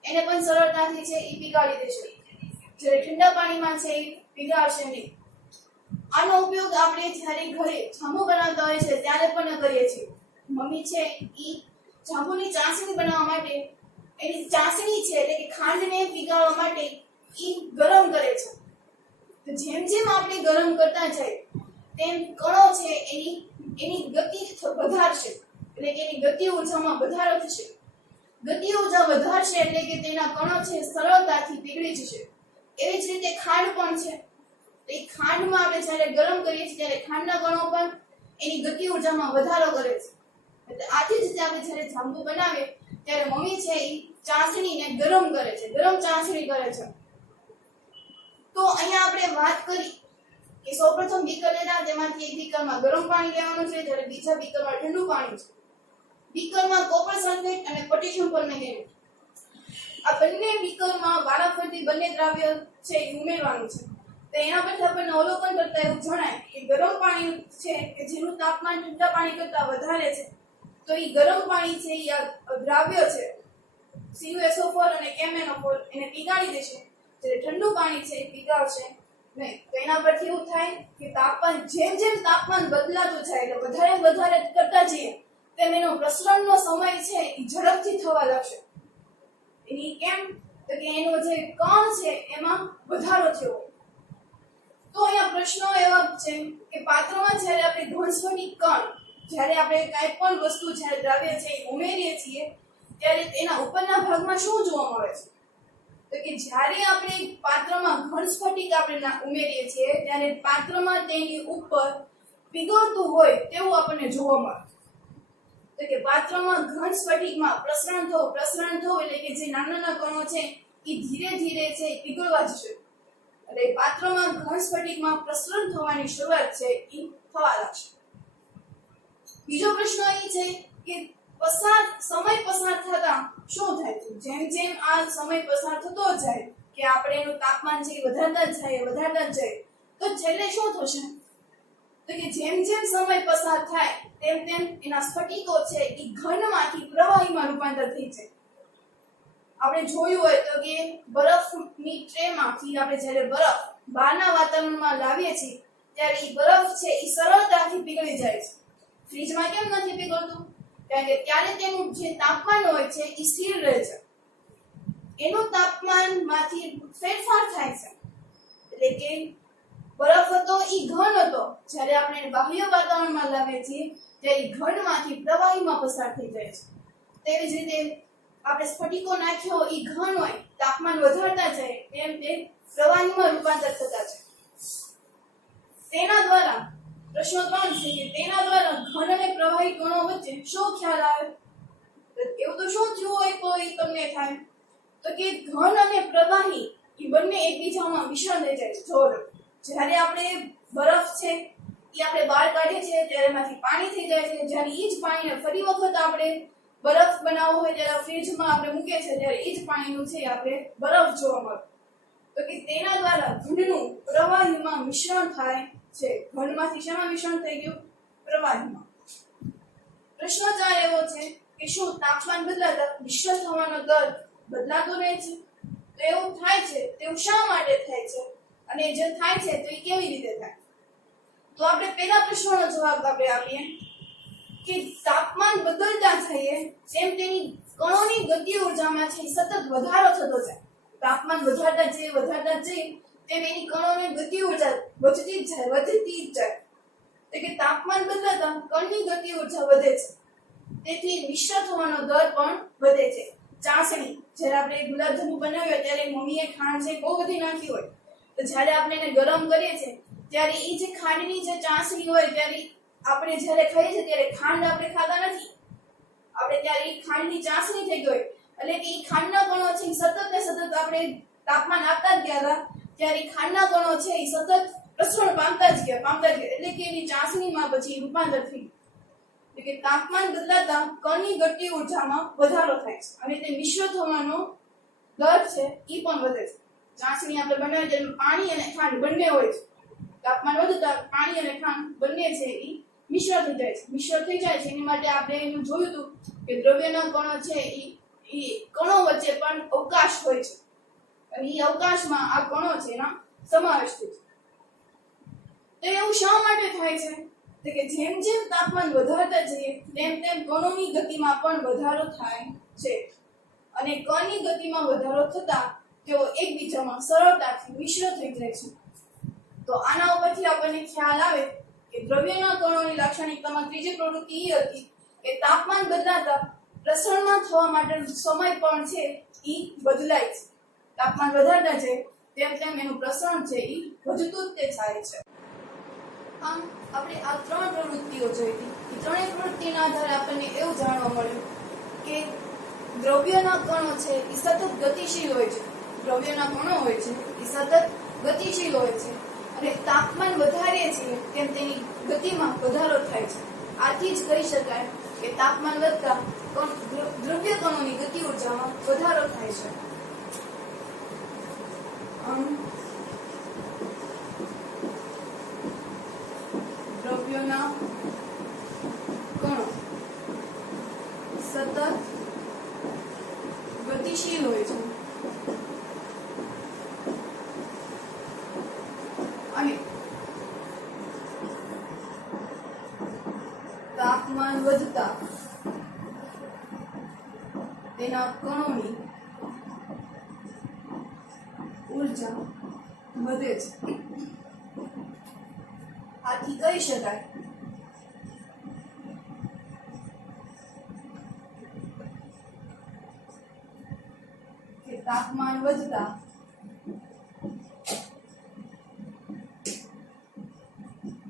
એને પણ સરળતાથી છે એ પીગાળી દેશે, જ્યારે ઠંડા પાણીમાં છે એ પીગળાશે નહીં. આનો ઉપયોગ આપણે જ્યારે ઘરે જાંબુ બનાવતા હોય છે ત્યારે પણ કરીએ છીએ. મમ્મી છે ઈ જાંબુની ચાસણી બનાવવા માટે એની ચાસણી છે એટલે કે ખાંડને પીગાળવા માટે ઈ ગરમ કરે છે. તો જેમ જેમ આપણે ગરમ કરતા જાય તેમ કણો છે એની ગતિ વધારશે એટલે કે એની ગતિ ઊર્જામાં વધારો થશે. ગતિ ઊર્જા વધારશે એટલે કે તેના કણો છે સરળતાથી પીગળી જશે. એવી જ રીતે ખાંડ પણ છે. એ ખાંડમાં આપણે જ્યારે ગરમ કરીએ છીએ ત્યારે ખાંડના કણો પણ એની ગતિ ઊર્જામાં વધારો કરે છે. એટલે આથી જ આપણે જ્યારે જાંબુ બનાવીએ ત્યારે મમ્મી છે એ ચાસણીને ગરમ કરે છે, ગરમ ચાસણી કરે છે. તો અહીંયા આપણે વાત કરી કે સૌપ્રથમ બીકર લેતા તેમાંથી એક બીકરમાં ગરમ પાણી લેવાનું છે જ્યારે બીજા બીકરમાં ઠંડુ પાણી છે. બીકરમાં કોપર સલ્ફેટ અને પોટેશિયમ પરમેંગેનેટ આ બંને બીકરમાં વારાફરતી બંને દ્રાવ્ય છે એ ઉમેરવાનું છે. તો એના પરથી આપણને અવલોકન કરતા એવું જણાય કે ગરમ પાણી છે કે જેનું તાપમાન ઠંડા પાણી કરતા વધારે છે તો એ ગરમ પાણી છે એ આ દ્રાવ્ય છે CuSO4 અને KMnO4 એને પીગાળી દેશે. જ્યારે ઠંડુ પાણી છે એ પીગાળશે નહીં. તો એના પરથી એવું થાય કે તાપમાન જેમ જેમ તાપમાન બદલાતું જાય એટલે વધારે વધારે કરતા જઈએ તેમ એનો પ્રસરણનો સમય છે એ ઝડપથી થવા લાગશે. એની કેમ તો કે એનો જે કણ છે એમાં વધારો થયો. તો અહીંયા પ્રશ્નો એવા છે કે પાત્રમાં જ્યારે આપણે ઘનસ્ફટિક કણ જ્યારે આપણે કાંઈ પણ વસ્તુ જ્યારે દ્રાવ્ય છે એ ઉમેરીએ છીએ ત્યારે તેના ઉપરના ભાગમાં શું જોવા મળે છે તો કે જ્યારે આપણે પાત્રમાં ઘનસ્ફટિક આપણે ઉમેરીએ છીએ ત્યારે પાત્રમાં તેની ઉપર પીગળતું હોય તેવું આપણને જોવા મળે. તો કે પાત્રમાં ઘનસ્ફટિકમાં પ્રસરણ થવું એટલે કે જે નાના નાના કણો છે એ ધીરે ધીરે છે પીગળવા જશે. એટલે પાત્રમાં ઘનસ્ફટિકમાં પ્રસરણ થવાની શરૂઆત છે એ થવા લાગશે. બીજો પ્રશ્ન એ છે કે સમય પસાર થતા શું થાય છે? જેમ જેમ આ સમય પસાર થતો જાય કે આપણે એનું તાપમાન છે વધારતા જ જાય તો છેલ્લે શું થશે તો કે જેમ જેમ સમય પસાર થાય તેમ તેમ એના સ્ફટિકો છે એ ઘનમાંથી પ્રવાહીમાં રૂપાંતર થઈ જાય. આપણે જોયું હોય તો કે બરફની ટ્રેમાંથી આપણે જ્યારે બરફ બહારના વાતાવરણમાં લાવીએ છીએ ત્યારે એ બરફ છે એ સરળતાથી પીગળી જાય છે. ફ્રીજમાં કેમ નથી પીગળતું? કારણ કે ત્યારે તેનું જે તાપમાન હોય છે એ સ્થિર રહે છે. એનું તાપમાનમાંથી ફેરફાર થાય છે એટલે કે બરફ હતો એ ઘન હતો જ્યારે આપણે બાહ્ય વાતાવરણમાં લાવીએ છીએ ત્યારે ઘનમાંથી પ્રવાહીમાં પસાર થઈ જાય છે. તેવી જ રીતે આપણે સ્ફટિકો નાખ્યો એ ઘન હોય તાપમાન વધારતા જાય તેમ તે પ્રવાહીમાં રૂપાંતર થતા છે. તેના દ્વારા પ્રશ્ન 3 છે કે તેના દ્વારા ઘન અને પ્રવાહી કણો વચ્ચે શું ખ્યાલ આવે? એવું તો શું થયું હોય તો એ તમને થાય તો કે ઘન અને પ્રવાહી એ બંને એકબીજામાં મિશ્રણ થઈ જાય. જ્યારે આપણે બરફ છે એ આપણે બહાર કાઢીએ છીએ ત્યારે એમાંથી પાણી થઈ જાય છે. જ્યારે એ જ પાણીને ફરી વખત આપણે બરફ બનાવવો હોય ત્યારે ફ્રીજમાં આપણે મૂકીએ છીએ ત્યારે એ જ પાણીનું છે આપણે બરફ જોવા મળે. તો કે તેના દ્વારા ઘનનું પ્રવાહીમાં મિશ્રણ થાય છે. ઘનમાંથી શેમાં મિશ્રણ થઈ ગયું? પ્રવાહીમાં. પ્રશ્ન 4 એવો છે કે શું તાપમાન બદલાતા મિશ્ર થવાનો દર બદલાતો રહે છે? તો એવું થાય છે તેવું શા માટે થાય છે અને જે થાય છે તો એ કેવી રીતે થાય? તો આપણે પહેલા પ્રશ્નનો જવાબ આપીએ કે તાપમાન બદલતા જઈએ તેમ તેની કણોની ગતિ ઊર્જામાં છે સતત વધારો થતો જાય. તાપમાન વધારતા જઈએ તેમ એની કણોની ગતિ ઊર્જા વધતી જ જાય. એટલે કે તાપમાન બદલાતા કણની ગતિ ઊર્જા વધે છે. તેથી મિશ્ર થવાનો દર પણ વધે છે. ચાસણી જ્યારે આપણે ગુલાબજાંબુ બનાવ્યો ત્યારે મમ્મીએ ખાંડ છે બહુ બધી નાખી હોય તો જ્યારે આપણે એને ગરમ કરીએ છીએ ત્યારે એ જે ખાંડની જે ચાસણી હોય ત્યારે આપણે જ્યારે ખાઈએ છીએ ત્યારે ખાંડ આપણે ખાતા નથી. આપણે ત્યારે એ ખાંડની ચાસણી થઈ ગઈ એટલે કે એ ખાંડના કણો છે સતત ને સતત આપણે તાપમાન આપતા જ ગયા હતા ત્યારે ખાંડના કણો છે એ સતત પ્રસરણ પામતા જ ગયા એટલે કે એની ચાસણીમાં પછી રૂપાંતર થઈ ગયું. એટલે કે તાપમાન બદલાતા કણની ગતિ ઊર્જામાં વધારો થાય છે અને તે મિશ્ર થવાનો દર છે એ પણ વધે છે. ચાસણી આપણે બનાવીએ ત્યારે પાણી અને ખાંડ બંને હોય છે. તાપમાન વધતા પાણી અને ખાંડ બંને છે એ મિશ્ર થઈ જાય છે. એની માટે આપણે એનું જોયું હતું કે દ્રવ્યના કણો છે એ કણો વચ્ચે પણ અવકાશ હોય છે અને એ અવકાશમાં આ કણો છે એના સમાવેશ થાય છે. તો એવું શા માટે થાય છે? તો કે જેમ જેમ તાપમાન વધારતા જઈએ તેમ તેમ કણોની ગતિમાં પણ વધારો થાય છે અને કણની ગતિમાં વધારો થતા તેઓ એકબીજામાં સરળતાથી મિશ્ર થઈ જાય છે. તો આના ઉપરથી આપણને ખ્યાલ આવે કે દ્રવ્યના કણોની લાક્ષણિકતામાં ત્રીજી પ્રવૃત્તિ એ હતી કે તાપમાન બદલાતા પ્રસરણમાં થવા માટેનો સમય પણ છે એ બદલાય છે. તાપમાન વધારતા જાય તેમ તેમ એનું પ્રસરણ છે એ વધતું જ તે જાય છે. આમ આપણે આ ત્રણ પ્રવૃત્તિઓ જોઈ હતી. એ ત્રણેય પ્રવૃત્તિના આધારે આપણને એવું જાણવા મળ્યું કે દ્રવ્યના કણો છે એ સતત ગતિશીલ હોય છે. દ્રવ્યના કણો હોય છે એ સતત ગતિશીલ હોય છે અને તાપમાન વધારીએ છીએ તેમ તેની ગતિમાં વધારો થાય છે. આથી જ કહી શકાય કે તાપમાન વધતા દ્રવ્ય કણોની ગતિ ઊર્જામાં વધારો થાય છે. દ્રવ્યોના કણો સતત ગતિશીલ હોય છે અને તાપમાન વધતા તેના કણોની ઊર્જા વધે છે. આથી કહી શકાય કે તાપમાન વધતા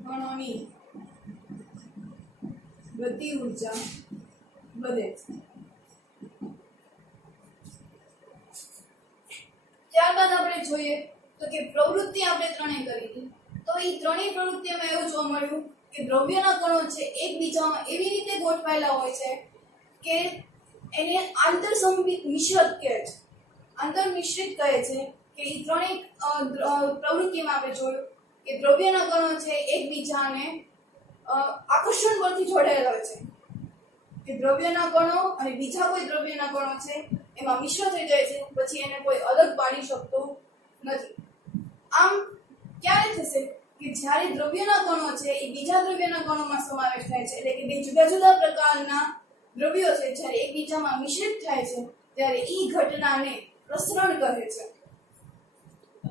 કણોની ગતિ ઊર્જા વધે છે. ત્યારબાદ આપણે જોઈએ તો કે પ્રવૃત્તિ આપણે ત્રણેય કરી હતી. તો એ ત્રણેય પ્રવૃત્તિમાં એવું જોવા મળ્યું કે દ્રવ્યના કણો છે એકબીજામાં એવી રીતે ગોઠવાયેલા હોય છે કે એને આંતરસંમિત મિશ્રિત કહે છે. આંતરમિશ્રિત કહે છે કે એ ત્રણેય પ્રવૃત્તિમાં આપણે જોયું કે દ્રવ્યના કણો છે એકબીજાને આકર્ષણ બળથી જોડાયેલા હોય છે. કે દ્રવ્યના કણો અને બીજા કોઈ દ્રવ્યના કણો છે એમાં મિશ્ર થઈ જાય છે, પછી એને કોઈ અલગ પાડી શકતો નથી. આમ ક્યારે થશે કે જ્યારે દ્રવ્યના કણો છે એ બીજા દ્રવ્યના કણોમાં સમાવેશ થાય છે, એટલે કે બે જુદા જુદા પ્રકારના દ્રવ્યો છે જ્યારે એકબીજામાં મિશ્રિત થાય છે ત્યારે એ ઘટનાને પ્રસરણ કહે છે.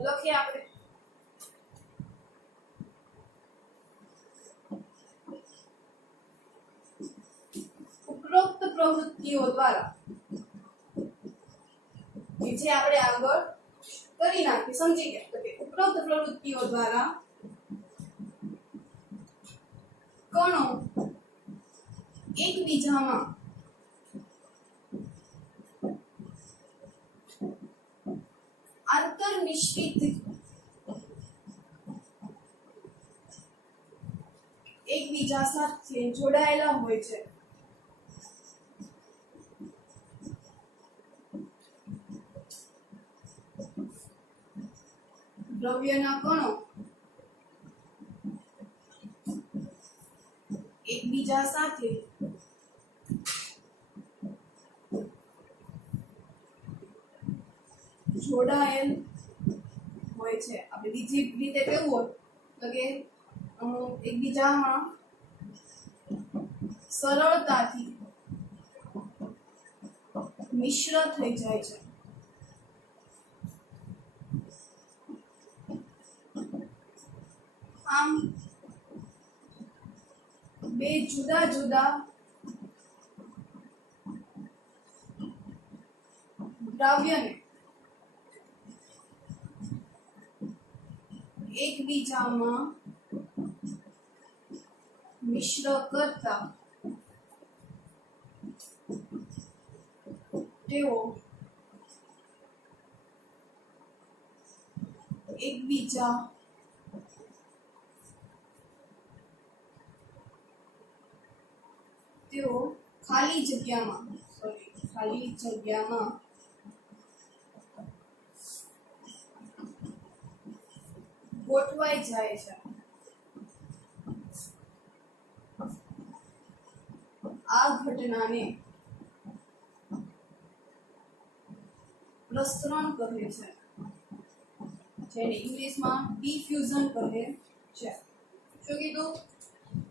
લખીએ આપણે ઉપરોક્ત પ્રવૃત્તિઓ દ્વારા કે જે આપણે આગળ કરી નાખી સમજી ગયા. તો કે ઉપરોક્ત પ્રવૃત્તિઓ દ્વારા કણો એકબીજામાં આંતરમિશ્રિત એકબીજા સાથે જોડાયેલા હોય છે. દ્રવ્યના કણો એકબીજા સાથે જોડાયેલ હોય છે. આપણે બીજી રીતે કેવું હોય તો કે એકબીજામાં સરળતાથી મિશ્ર થઈ જાય છે. આમ બે જુદા જુદા દ્રવ્યને એકબીજામાં મિશ્ર કરતા તેઓ એકબીજા ખાલી જગ્યામાં ગોઠવાઈ જાય છે. આ ઘટનાને પ્રસરણ કહે છે, જેને ઇંગ્લિશમાં ડિફ્યુઝન કહે છે. શું કીધું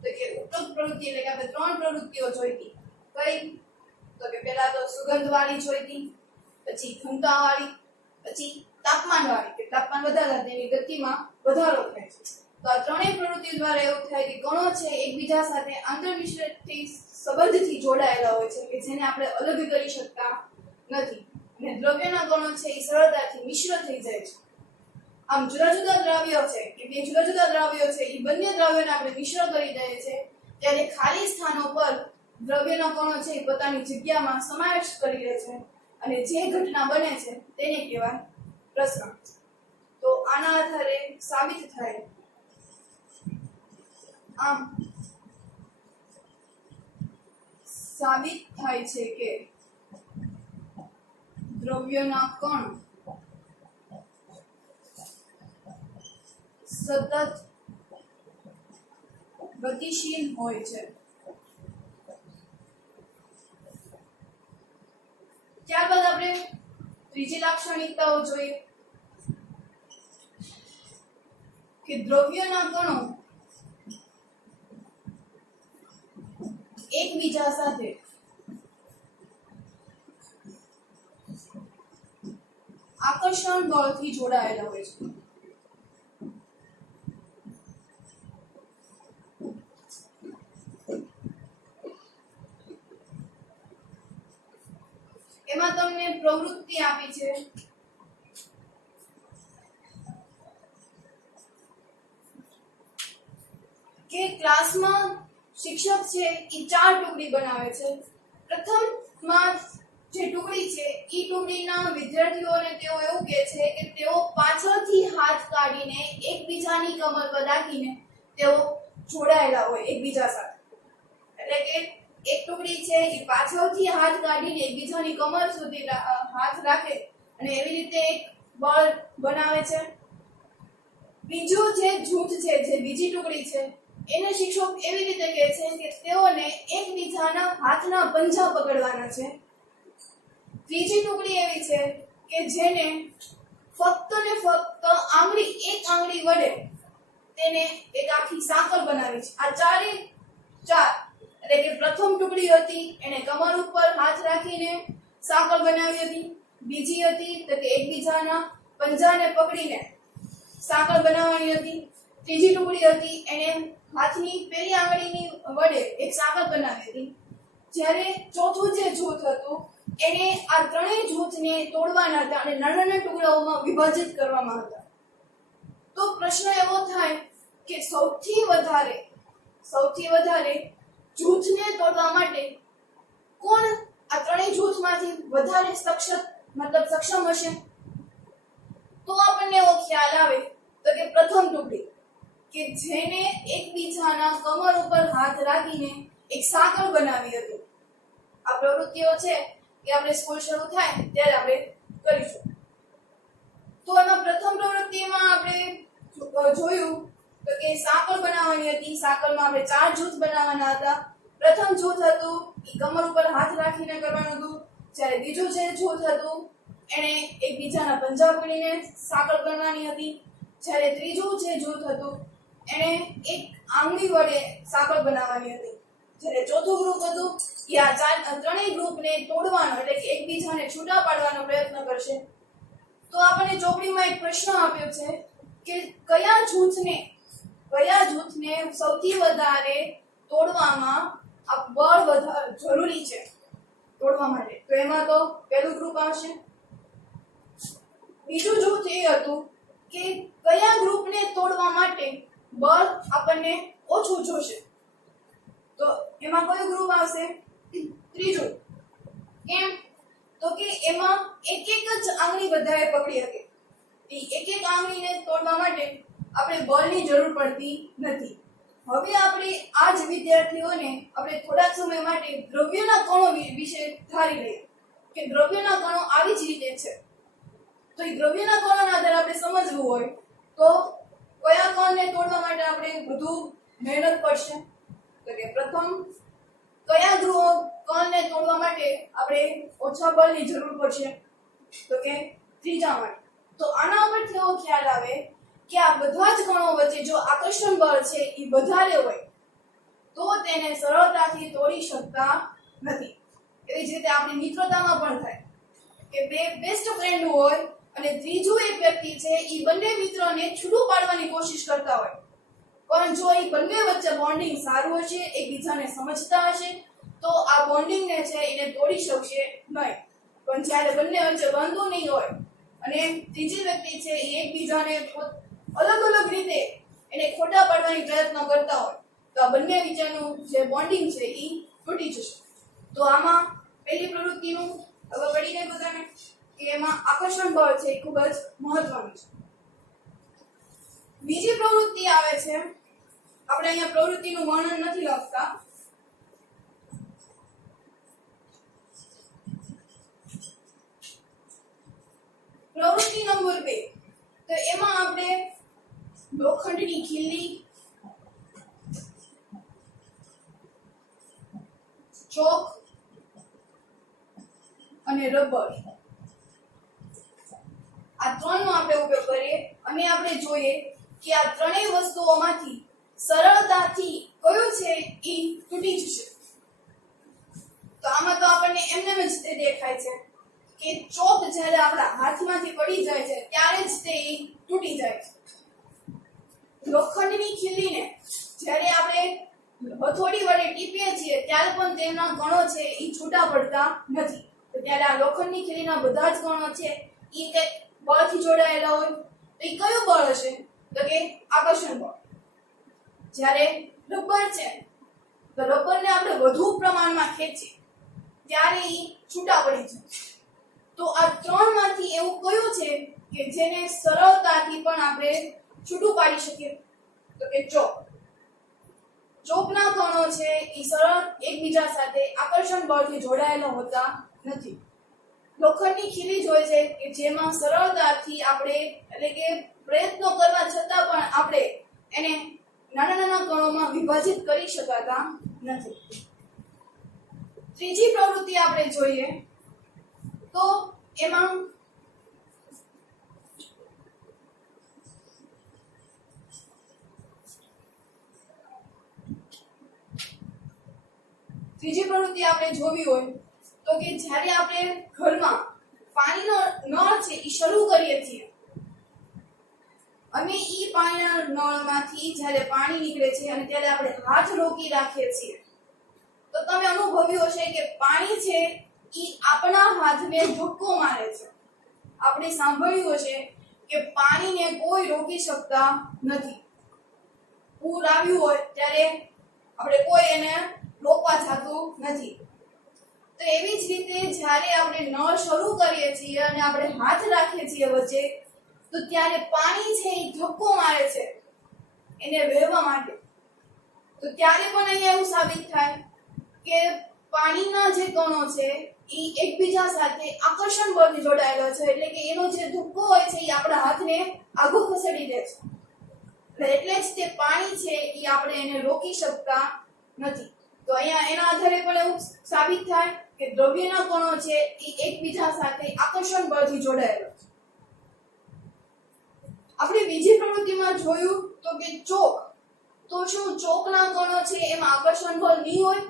તો કે ઉપરોક્ત પ્રવૃત્તિ એટલે કે આપણે ત્રણ પ્રવૃત્તિઓ જોઈતી. કઈ? તો કે પહેલા તો સુગંધવાળી જોઈતી, પછી ઘનતાવાળી, પછી તાપમાનવાળી કે તાપમાન વધારતા તેની ગતિમાં વધારો થાય છે. તો આ ત્રણેય પ્રવૃત્તિ દ્વારા એવું થાય કે કણો છે એકબીજા સાથે આંતરમિશ્રણથી સંબંધથી જોડાયેલા હોય છે કે જેને આપણે અલગ કરી શકતા નથી. અને દ્રવ્યના કણો છે એ સરળતાથી મિશ્ર થઈ જાય છે. આમ જુદા જુદા દ્રવ્યો છે કે બે જુદા જુદા દ્રવ્યો છે એ બંને દ્રવ્યોને આપણે મિશ્ર કરી દઈએ છે ત્યારે ખાલી સ્થાનો પર દ્રવ્યના કણો છે એ પોતાની જગ્યામાં સમાવેશ કરી લે છે અને જે ઘટના બને છે તેને કહેવાય પ્રસરણ. તો આના આધારે સાબિત થાય છે કે દ્રવ્યના કણ સતત ગતિશીલ હોય છે. ત્યારબાદ આપણે ત્રીજી લાક્ષણિકતાઓ જોઈએ કે દ્રવ્યના કણો એકબીજા સાથે આકર્ષણ બળથી જોડાયેલા હોય છે. એમાં તમને પ્રવૃત્તિ આપી છે કે ક્લાસમાં શિક્ષક છે એ 4 ટુકડી બનાવે છે. પ્રથમમાં જે ટુકડી છે એ ટુકડીના વિદ્યાર્થીઓને તેઓ એવું કહે છે કે તેઓ પાછળથી હાથ કાઢીને એકબીજાની કમર પર રાખીને તેઓ જોડાયેલા હોય એકબીજા સાથે. એટલે કે એક ટુકડી છે એ પાછળથી હાથ કાઢીને એકબીજાની કમર સુધી હાથ રાખે અને એવી રીતે એક બળ બનાવે છે. બીજું જે જૂથ છે જે બીજી ટુકડી છે એને શિક્ષક એવી રીતે કહે છે કે તેઓને એકબીજાના હાથના પંજા પકડવાના છે. ત્રીજી ટુકડી એવી છે કે જેને ફક્ત ને ફક્ત એક આંગળી વડે તેને એક આખી સાંકળ બનાવી છે. આ ચાર એટલે કે પ્રથમ ટુકડી હતી એને કમર ઉપર હાથ રાખીને સાંકળ બનાવી હતી. બીજી હતી તો કે એકબીજાના પંજાને પકડીને સાંકળ બનાવવાની હતી. ત્રીજી ટુકડી હતી એને હાથની પેલી આંગળીની વડે એક સાંકળ બનાવી હતી. જ્યારે ચોથું જે જૂથ હતું એને આ ત્રણેય જૂથને તોડવાના હતા અને નાના નાના ટુકડાઓમાં વિભાજિત કરવામાં હતા. તો પ્રશ્ન એવો થાય કે સૌથી વધારે જૂથને તોડવા માટે કોણ આ ત્રણેય જૂથમાંથી વધારે સક્ષમ હશે? તો આપણને એવો ખ્યાલ આવે તો કે પ્રથમ ટુકડી કે જેને એકબીજાના કમર ઉપર હાથ રાખીને એક સાંકળ બનાવી હતી. આ પ્રવૃત્તિઓ છે કે આપણે સ્કૂલ શરૂ થાય ત્યારે આપણે કરીશું. તો એમાં પ્રથમ પ્રવૃત્તિમાં આપણે જોયું તો કે સાંકળ બનાવવાની હતી. સાંકળમાં આપણે 4 જૂથ બનાવવાના હતા. પ્રથમ જૂથ હતું એ કમર ઉપર હાથ રાખીને કરવાનું હતું. જ્યારે બીજું જે જૂથ હતું એને એકબીજાના પંજા પકડીને સાંકળ કરવાની હતી. જ્યારે ત્રીજું જે જૂથ હતું એને એક આંગળી વડે સાંકળ બનાવવાની હતી. જ્યારે ચોથું ગ્રુપ હતું એ આ ત્રણેય ગ્રુપને તોડવાનો એટલે કે એકબીજાને છૂટા પાડવાનો પ્રયત્ન કરશે. તો આપણને ચોપડીમાં એક પ્રશ્ન આપ્યો છે કે કયા જૂથને સૌથી વધારે તોડવામાં આ બળ વધારે જરૂરી છે તોડવા માટે? તો એમાં તો પહેલું ગ્રુપ આવશે. બીજું જૂથ એ હતું કે કયા ગ્રુપને તોડવા માટે બળ આપણને ઓછું જોશે? તો એમાં કયું ગ્રુપ આવશે? ત્રીજું. કેમ? તો કે એમાં એક જ આંગળી બધાએ પકડી હતી. એક આંગળીને તોડવા માટે આપણે બળની જરૂર પડતી નથી. હવે આપણે આ જ વિદ્યાર્થીઓને આપણે થોડાક સમય માટે દ્રવ્યના કણો વિશે ધારી લઈએ કે દ્રવ્યના કણો આવી જ રીતે છે. તો એ દ્રવ્યના કણોના આધારે આપણે સમજવું હોય તો કયા કણને તોડવા માટે આપણે વધુ મહેનત પડશે? તો કે પ્રથમ કયા કણને તોડવા માટે આપણે ઓછા બળની જરૂર પડશે? તો કે ત્રીજા માટે. તો આના પરથી એવો ખ્યાલ આવે કે આ બધા જ કણો વચ્ચે જો આકર્ષણ બળ છે એ વધારે હોય તો તેને સરળતાથી તોડી શકતા નથી. એવી જ રીતે આપણી મિત્રતામાં પણ થાય કે બે બેસ્ટ ફ્રેન્ડ હોય અને ત્રીજું એક વ્યક્તિ છે એ બંને મિત્રોને છૂટું પાડવાની કોશિશ કરતા હોય, પણ જો એ બંને વચ્ચે બોન્ડિંગ સારું હશે, એકબીજાને સમજતા હશે, તો આ બોન્ડિંગને છે એને તોડી શકશે નહીં. પણ જ્યારે બંને વચ્ચે બંધુ નહીં હોય અને ત્રીજી વ્યક્તિ છે એ એકબીજાને અલગ અલગ રીતે એને ખોટા પાડવાની પ્રયત્ન કરતા હોય તો આ બંને વચ્ચેનું જે બોન્ડિંગ છે એ તૂટી જશે. તો આમાં પહેલી પ્રવૃત્તિનું ખબર પડી ગઈ બધાને કે એમાં આકર્ષણ બળ છે એ ખૂબ જ મહત્વનું છે. બીજી પ્રવૃત્તિ આવે છે, આપણે અહીંયા પ્રવૃત્તિનું વર્ણન નથી લખતા, પ્રવૃત્તિ નંબર 2. તો એમાં આપણે લોખંડની ખીલી, ચોક અને રબર આ ત્રણનો આપણે ઉપયોગ કરીએ અને આપણે જોઈએ કે આ ત્રણેય વસ્તુઓમાંથી સરળતાથી કયું છે એ તૂટી જશે. તો આમાં તો આપણને એમને જ તે દેખાય છે કે ચોક જ્યારે આપણા હાથમાંથી પડી જાય છે ત્યારે જ તે તૂટી જાય છે. લોખંડની ખીલીને જ્યારે આપણે હથોડી વડે ટીપીએ છીએ ત્યારે પણ તેના કણો છે એ છૂટા પડતા નથી. તો ત્યારે આ લોખંડની ખીલીના બધા જ કણો છે એ કંઈક બળથી જોડાયેલા હોય તો એ કયું બળ હશે? તો કે આકર્ષણ બળ. જ્યારે રબર છે તો રબરને આપણે વધુ પ્રમાણમાં ખેંચીએ ત્યારે એ છૂટા પડી જાય. તો આ ત્રણમાંથી એવું કયું છે કે જેને સરળતાથી પણ આપણે છૂટું પાડી શકીએ? તો કે ચોક. ચોકના કણો છે એ સરળ એકબીજા સાથે આકર્ષણ બળથી જોડાયેલા હોતા નથી. લોખંડની ખીલી જ હોય છે કે જેમાં સરળતાથી આપણે એટલે કે પ્રયત્નો કરવા છતાં પણ આપણે એને નાના નાના કણોમાં વિભાજિત કરી શકાતા નથી. ત્રીજી પ્રવૃત્તિ આપણે જોઈએ તો એમાં ત્રીજી પ્રવૃત્તિ આપણે જોવી હોય તો કે જ્યારે આપણે ઘરમાં પાણીનો નળ છે એ શરૂ કરીએ છીએ અને એ પાણીના નળમાંથી જ્યારે પાણી નીકળે છે અને ત્યારે આપણે હાથ રોકી રાખીએ છીએ તો તમે અનુભવ્યું હશે કે પાણી છે એ આપણા હાથને ધક્કો મારે છે. આપણે સાંભળ્યું હશે કે પાણીને કોઈ રોકી શકતા નથી. પૂર આવ્યું હોય ત્યારે આપણે કોઈ એને રોકવા જતું નથી. તો એવી જ રીતે જ્યારે આપણે નળ શરૂ કરીએ છીએ અને આપણે હાથ રાખીએ છીએ વચ્ચે તો ત્યારે પાણી છે એ ધક્કો મારે છે એને વહેવા માટે. તો ત્યારે પણ અહીંયા એવું સાબિત થાય કે પાણીના જે કણો છે એ એકબીજા સાથે આકર્ષણ બળથી જોડાયેલા છે, એટલે કે એનો જે ધક્કો હોય છે એ આપણા હાથને આગળ ખસેડી દે છે. એટલે જ તે પાણી છે એ આપણે એને રોકી શકતા નથી. તો અહીંયા એના આધારે પણ એવું સાબિત થાય કે દ્રવ્યના કણો છે એ એકબીજા સાથે આકર્ષણ બળથી જોડાયેલા છે. આપણે બીજી પ્રવૃત્તિમાં જોયું તો કે ચોક. તો શું ચોકના કણો છે એમાં આકર્ષણ બળ નહીં હોય?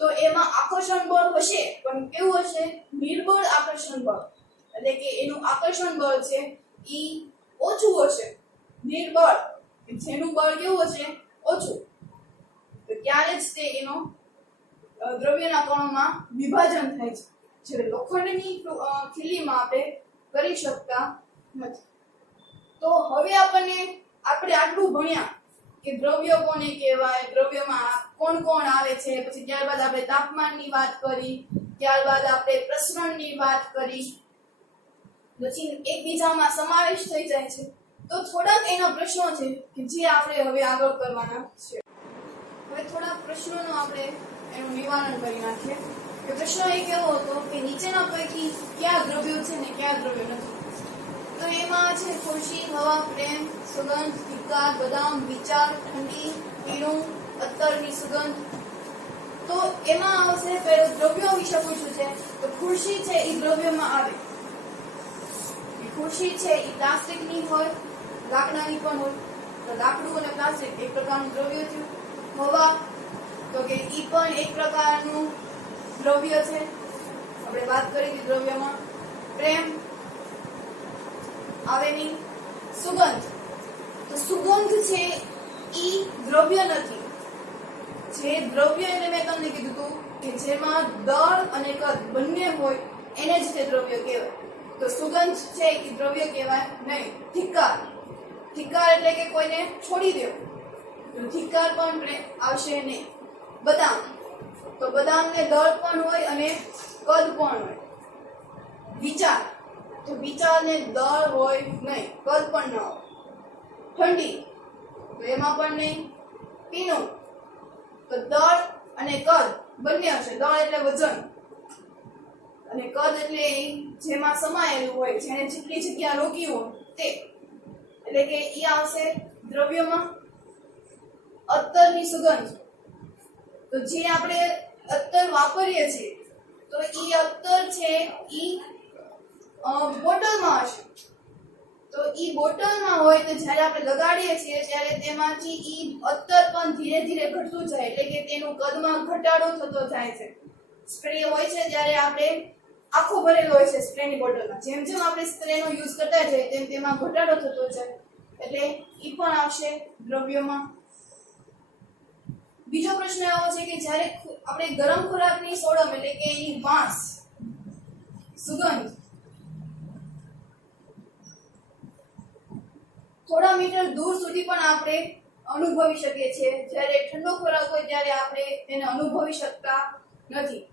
તો એમાં આકર્ષણ બળ હશે, પણ કેવું હશે? નિર્બળ આકર્ષણ બળ. એટલે કે એનું આકર્ષણ બળ છે એ ઓછું હશે. નિર્બળ જેનું બળ કેવું હશે? ઓછું. તો ત્યારે જ તે એનો દ્રવ્યના કણોમાં વિભાજન થાય છે, જે લોખંડની ખીલીમાં આપણે કરી શકતા નથી. તો હવે આપણે આટલું ભણ્યા કે દ્રવ્ય કોને કહેવાય, દ્રવ્યમાં કોણ કોણ આવે છે, પછી ત્યારબાદ આપણે તાપમાનની વાત કરી, ત્યારબાદ આપણે પ્રસરણની વાત કરી, પછી એકબીજામાં સમાવેશ થઈ જાય છે. તો થોડાક એના પ્રશ્નો છે કે જે આપણે હવે આગળ કરવાના છે. હવે થોડા પ્રશ્નોનો આપણે એનું નિવારણ કરી નાખીએ. કે પ્રશ્ન એ કેવો હતો કે નીચેના પૈકી કયા દ્રવ્યો છે ને કયા દ્રવ્યો નથી? તો એમાં છે ખુરશી, હવા, પ્રેમ, સુગંધ, ધિક્કાર, બદામ, વિચાર, ઠંડી, પીણું, અત્તરની સુગંધ. તો એમાં આવશે પહેલું દ્રવ્યો વિશે પૂછ્યું છે તો ખુરશી છે એ દ્રવ્યમાં આવે. ખુરશી છે એ પ્લાસ્ટિકની હોય, લાકડાની પણ હોય. તો લાકડું અને પ્લાસ્ટિક એક પ્રકારનું દ્રવ્ય થયું. હવા તો કે ઈ પણ એક પ્રકારનું દ્રવ્ય છે. આપણે વાત કરી હતી દ્રવ્યમાં. પ્રેમ આવે નહીં. સુગંધ, તો સુગંધ છે ઈ દ્રવ્ય નથી. જે દ્રવ્ય એટલે મેં તમને કીધું હતું કે જેમાં દળ અને કદ બંને હોય એને જ તે દ્રવ્ય કહેવાય. તો સુગંધ છે એ દ્રવ્ય કહેવાય નહીં. ધિક્કાર, ધિક્કાર એટલે કે કોઈને છોડી દેવું, તો ધિક્કાર પણ આવશે નહીં. બદામ, તો બદામને દળ પણ હોય અને કદ પણ હોય. વિચાર, તો વિચારને દળ હોય નહીં, કદ પણ ન હોય. ઠંડી, તો એમાં પણ નહીં. પીનું, તો દળ અને કદ બંને હશે. દળ એટલે વજન અને કદ એટલે જેમાં સમાયેલું હોય, જેને જેટલી જગ્યા રોકી હોય તે, એટલે કે ઈ આવશે દ્રવ્યમાં. અત્તરની સુગંધ, તો જે આપણે અત્તર વાપરીએ છીએ તો ઈ અત્તર છે ઈ બોટલમાં હશે. તો ઈ બોટલમાં હોય તો જ્યારે આપણે લગાડીએ છીએ ત્યારે તેમાંથી ઈ અત્તર પણ ધીરે ધીરે ઘટતું જાય, એટલે કે તેનું કદમાં ઘટાડો થતો જાય છે. સ્પ્રે હોય છે ત્યારે આપણે આખો ભરેલો હોય છે સ્પ્રેની બોટલમાં, જેમ જેમ આપણે સ્પ્રેનો યુઝ કરતા જઈએ તેમ તેમાં ઘટાડો થતો જાય, એટલે ઈ પણ આવશે દ્રવ્યોમાં. બીજો પ્રશ્ન એવો છે કે જ્યારે આપણે ગરમ ખોરાકની સોડમ એટલે કે એની વાસ, સુગંધ થોડા મીટર દૂર સુધી પણ આપણે અનુભવી શકીએ છીએ. જ્યારે ઠંડો ખોરાક હોય ત્યારે આપણે તેને અનુભવી શકતા નથી.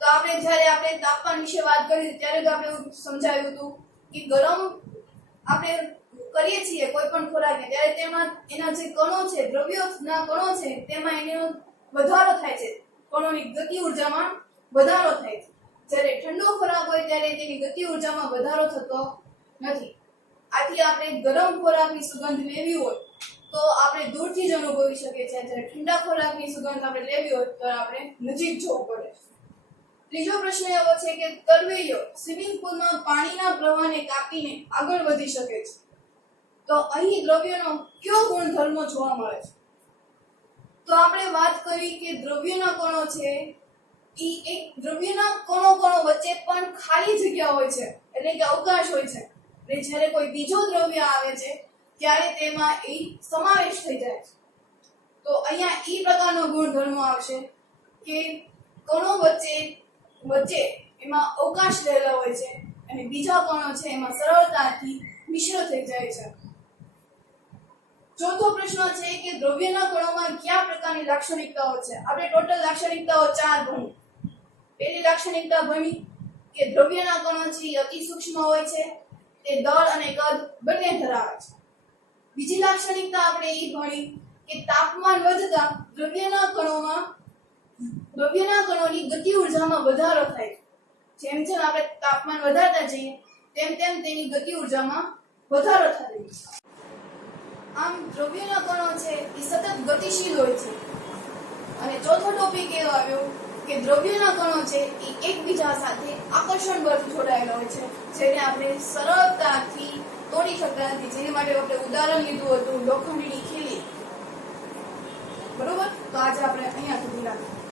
તો આપણે તાપમાન વિશે વાત કરી ત્યારે તો આપણે સમજાવ્યું હતું કે ગરમ આપણે કરીએ છીએ કોઈ પણ ખોરાકને ત્યારે તેમાં એના જે કણો છે, દ્રવ્યોના કણો છે, તેમાં એનો વધારો થાય છે. કણોની ગતિ ઉર્જામાં વધારો થાય છે. જ્યારે ઠંડો ખોરાક હોય ત્યારે તેની ગતિ ઉર્જામાં વધારો થતો નથી. આથી આપણે ગરમ ખોરાકની સુગંધ લેવી હોય તો આપણે દૂરથી જ અનુભવી શકીએ છીએ. જ્યારે ઠંડા ખોરાકની સુગંધ આપણે લેવી હોય તો આપણે નજીક જવું પડે. ત્રીજો પ્રશ્ન એવો છે કે તરવૈયો સ્વિમિંગ પુલમાં પાણીના પ્રવાહને કાપીને આગળ વધી શકે છે. તો અહીં દ્રવ્યનો કયો ગુણધર્મ જોવા મળે છે? તો આપણે વાત કરી કે દ્રવ્યના કણો છે ઈ એક દ્રવ્યના કણો વચ્ચે પણ ખાલી જગ્યા હોય છે, એટલે કે અવકાશ હોય છે. એટલે જ્યારે કોઈ બીજો દ્રવ્ય આવે છે ત્યારે તેમાં એ સમાવેશ થઈ જાય છે. તો અહીંયા ઈ પ્રકારનો ગુણધર્મ આવશે કે કણો વચ્ચે એમાં અવકાશ રહેલા હોય છે અને બીજા કણો છે એમાં સરળતાથી મિશ્ર થઈ જાય છે. ચોથો પ્રશ્ન છે કે દ્રવ્યના કણોમાં કયા પ્રકારની લાક્ષણિકતાઓ છે? આપણે ટોટલ લાક્ષણિકતાઓ 4 ભણી. પહેલી લાક્ષણિકતા ભણી કે દ્રવ્યના કણો છે અતિ સૂક્ષ્મ હોય છે, તે દળ અને કદ બંને ધરાવે છે. બીજી લાક્ષણિકતા આપણે એ ભણી કે તાપમાન વધતા દ્રવ્યના કણોની ગતિ ઉર્જામાં વધારો થાય છે. જેમ જેમ આપણે તાપમાન વધારતા જઈએ તેમ તેમ તેની ગતિ ઉર્જામાં વધારો થાય છે. આમ દ્રવ્યના કણો છે એ સતત ગતિશીલ હોય છે. અને ચોથો ટોપિક એવો આવ્યો કે દ્રવ્યના કણો છે એ એકબીજા સાથે આકર્ષણ બળ જોડાયેલા હોય છે, જેને આપણે સરળતાથી તોડી શકતા નથી. જેની માટે આપણે ઉદાહરણ લીધું હતું લોખંડની ખીલી. બરોબર? તો આજે આપણે અહીંયા સુધી રાખીએ.